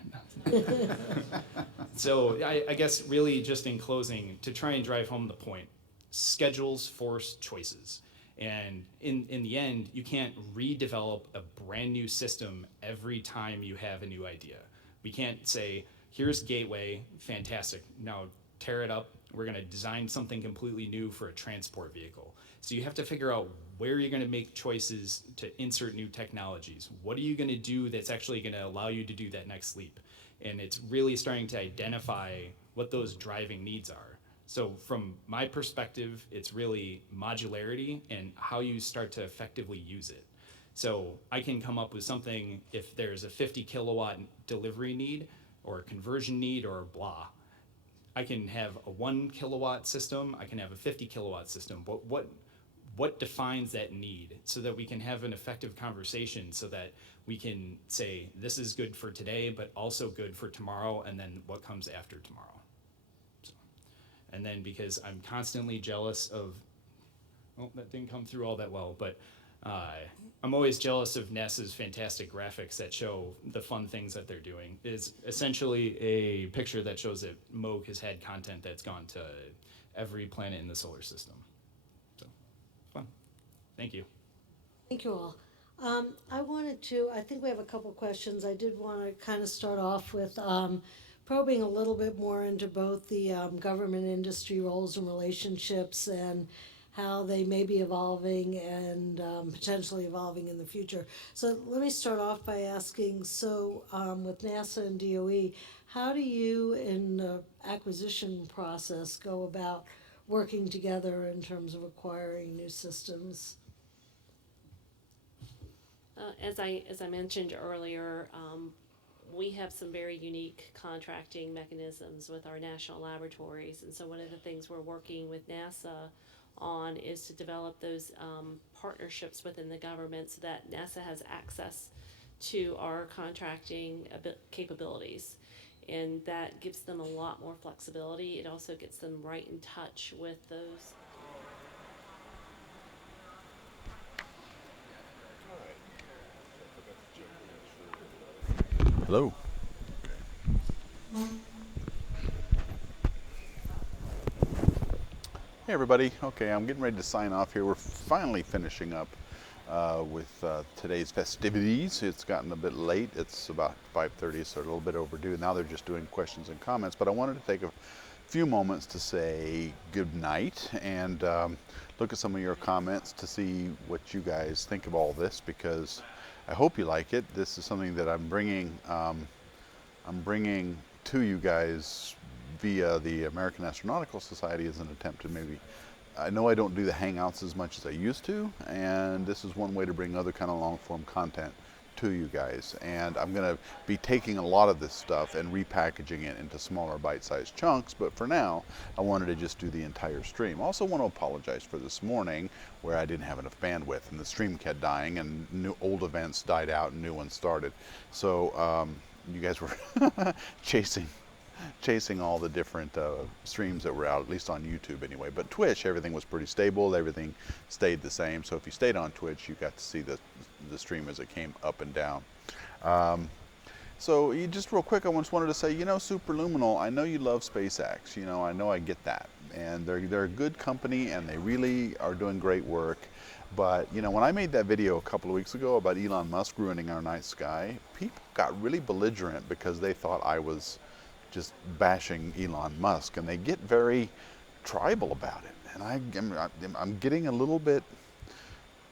So I guess really just in closing, to try and drive home the point, schedules force choices. And in the end, you can't redevelop a brand new system every time you have a new idea. We can't say, here's Gateway, fantastic, now tear it up, we're gonna design something completely new for a transport vehicle. So you have to figure out where you're gonna make choices to insert new technologies. What are you gonna do that's actually gonna allow you to do that next leap? And it's really starting to identify what those driving needs are. So from my perspective, it's really modularity and how you start to effectively use it. So I can come up with something if there's a 50 kilowatt delivery need or a conversion need or blah. I can have a 1 kilowatt system, I can have a 50 kilowatt system, but what defines that need so that we can have an effective conversation so that we can say this is good for today, but also good for tomorrow, and then what comes after tomorrow. And then because I'm constantly jealous of, oh, that didn't come through all that well, but I'm always jealous of NASA's fantastic graphics that show the fun things that they're doing. It's essentially a picture that shows that Moog has had content that's gone to every planet in the solar system. So, fun. Thank you. Thank you all. I think we have a couple questions. I did want to kind of start off with probing a little bit more into both the government industry roles and relationships and how they may be evolving and potentially evolving in the future. So let me start off by asking, so with NASA and DOE, how do you in the acquisition process go about working together in terms of acquiring new systems? As I mentioned earlier, we have some very unique contracting mechanisms with our national laboratories, and so one of the things we're working with NASA on is to develop those partnerships within the government so that NASA has access to our contracting capabilities. And that gives them a lot more flexibility. It also gets them right in touch with those. Hello. Hey everybody. Okay, I'm getting ready to sign off here. We're finally finishing up with today's festivities. It's gotten a bit late. It's about 5:30, so a little bit overdue. Now they're just doing questions and comments, but I wanted to take a few moments to say good night and look at some of your comments to see what you guys think of all this, because I hope you like it. This is something that I'm bringing to you guys via the American Astronautical Society as an attempt to maybe, I know I don't do the Hangouts as much as I used to, and this is one way to bring other kind of long form content to you guys. And I'm going to be taking a lot of this stuff and repackaging it into smaller bite-sized chunks, but for now I wanted to just do the entire stream. Also want to apologize for this morning where I didn't have enough bandwidth and the stream kept dying and old events died out and new ones started. So you guys were chasing all the different streams that were out, at least on YouTube anyway. But Twitch, everything was pretty stable. Everything stayed the same. So if you stayed on Twitch, you got to see the stream as it came up and down. So just real quick, I just wanted to say, you know, Superluminal, I know you love SpaceX. You know, I know I get that. And they're a good company, and they really are doing great work. But, you know, when I made that video a couple of weeks ago about Elon Musk ruining our night sky, people got really belligerent because they thought I was just bashing Elon Musk, and they get very tribal about it. And I'm getting a little bit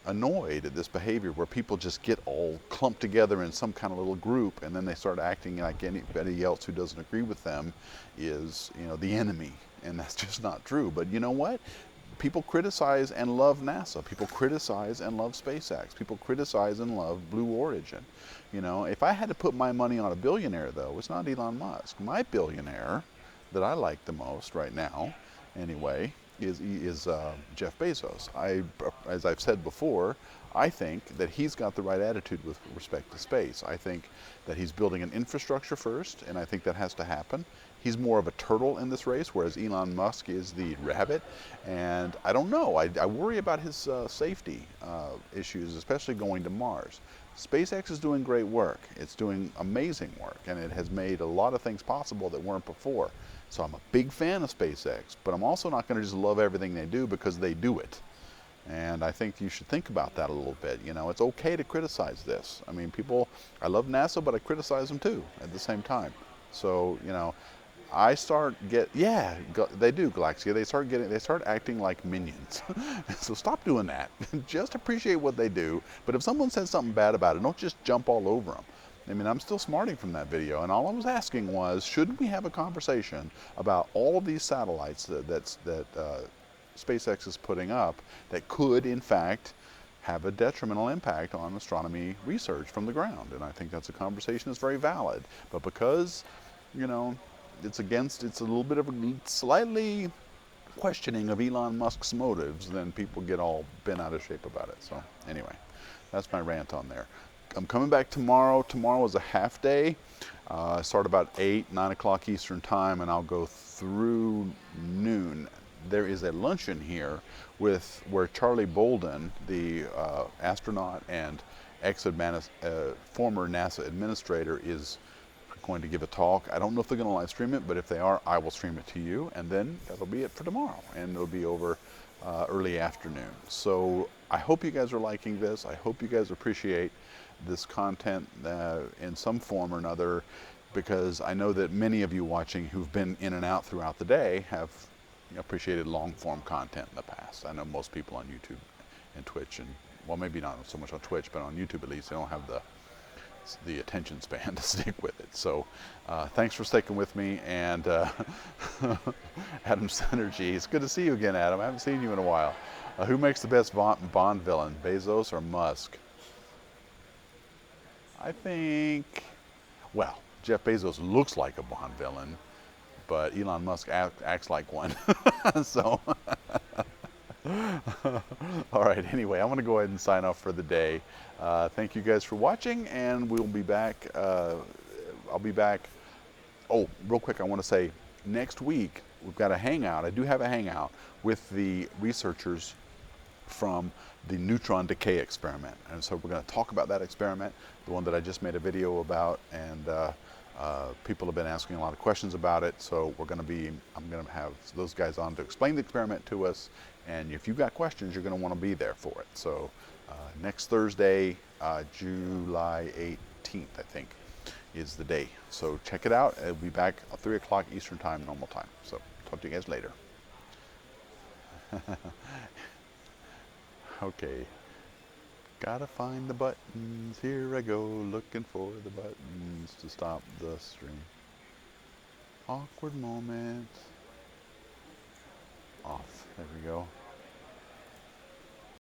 annoyed at this behavior where people just get all clumped together in some kind of little group, and then they start acting like anybody else who doesn't agree with them is, you know, the enemy. And that's just not true. But you know what? People criticize and love NASA. People criticize and love SpaceX. People criticize and love Blue Origin. You know, if I had to put my money on a billionaire, though, it's not Elon Musk. My billionaire that I like the most right now, anyway, is Jeff Bezos. As I've said before, I think that he's got the right attitude with respect to space. I think that he's building an infrastructure first, and I think that has to happen. He's more of a turtle in this race, whereas Elon Musk is the rabbit. And I don't know. I worry about his safety issues, especially going to Mars. SpaceX is doing great work. It's doing amazing work, and it has made a lot of things possible that weren't before. So I'm a big fan of SpaceX, but I'm also not going to just love everything they do because they do it. And I think you should think about that a little bit. You know, it's okay to criticize this. I mean, I love NASA, but I criticize them too at the same time. So, you know, they do, Galaxia. They start acting like minions. So stop doing that. Just appreciate what they do. But if someone says something bad about it, don't just jump all over them. I mean, I'm still smarting from that video, and all I was asking was, shouldn't we have a conversation about all of these satellites that SpaceX is putting up that could, in fact, have a detrimental impact on astronomy research from the ground? And I think that's a conversation that's very valid. But because, you know, it's a little bit of a slightly questioning of Elon Musk's motives, then people get all bent out of shape about it. So anyway, that's my rant on there. I'm coming back tomorrow. Tomorrow is a half day. I start about 9 o'clock Eastern time, and I'll go through noon. There is a luncheon here where Charlie Bolden, the astronaut and former NASA administrator, is going to give a talk. I don't know if they're going to live stream it, but if they are, I will stream it to you, and then that'll be it for tomorrow, and it'll be over early afternoon. So I hope you guys are liking this. I hope you guys appreciate this content in some form or another, because I know that many of you watching who've been in and out throughout the day have appreciated long form content in the past. I know most people on YouTube and Twitch, and well, maybe not so much on Twitch, but on YouTube at least, they don't have the attention span to stick with it. So thanks for sticking with me, and Adam's Energy. It's good to see you again, Adam. I haven't seen you in a while. Who makes the best Bond villain, Bezos or Musk? I think, well, Jeff Bezos looks like a Bond villain, but Elon Musk acts like one. So, all right, anyway, I'm going to go ahead and sign off for the day. Thank you guys for watching, and we'll be back. I'll be back. Oh, real quick, I want to say next week we've got a hangout. I do have a hangout with the researchers from the neutron decay experiment. And so we're going to talk about that experiment, the one that I just made a video about, and people have been asking a lot of questions about it. So I'm going to have those guys on to explain the experiment to us. And if you've got questions, you're going to want to be there for it. So next Thursday, July 18th, I think, is the day. So check it out. It'll be back at 3 o'clock Eastern Time, normal time. So talk to you guys later. Okay, gotta find the buttons. Here I go, looking for the buttons to stop the stream. Awkward moment. Off, there we go.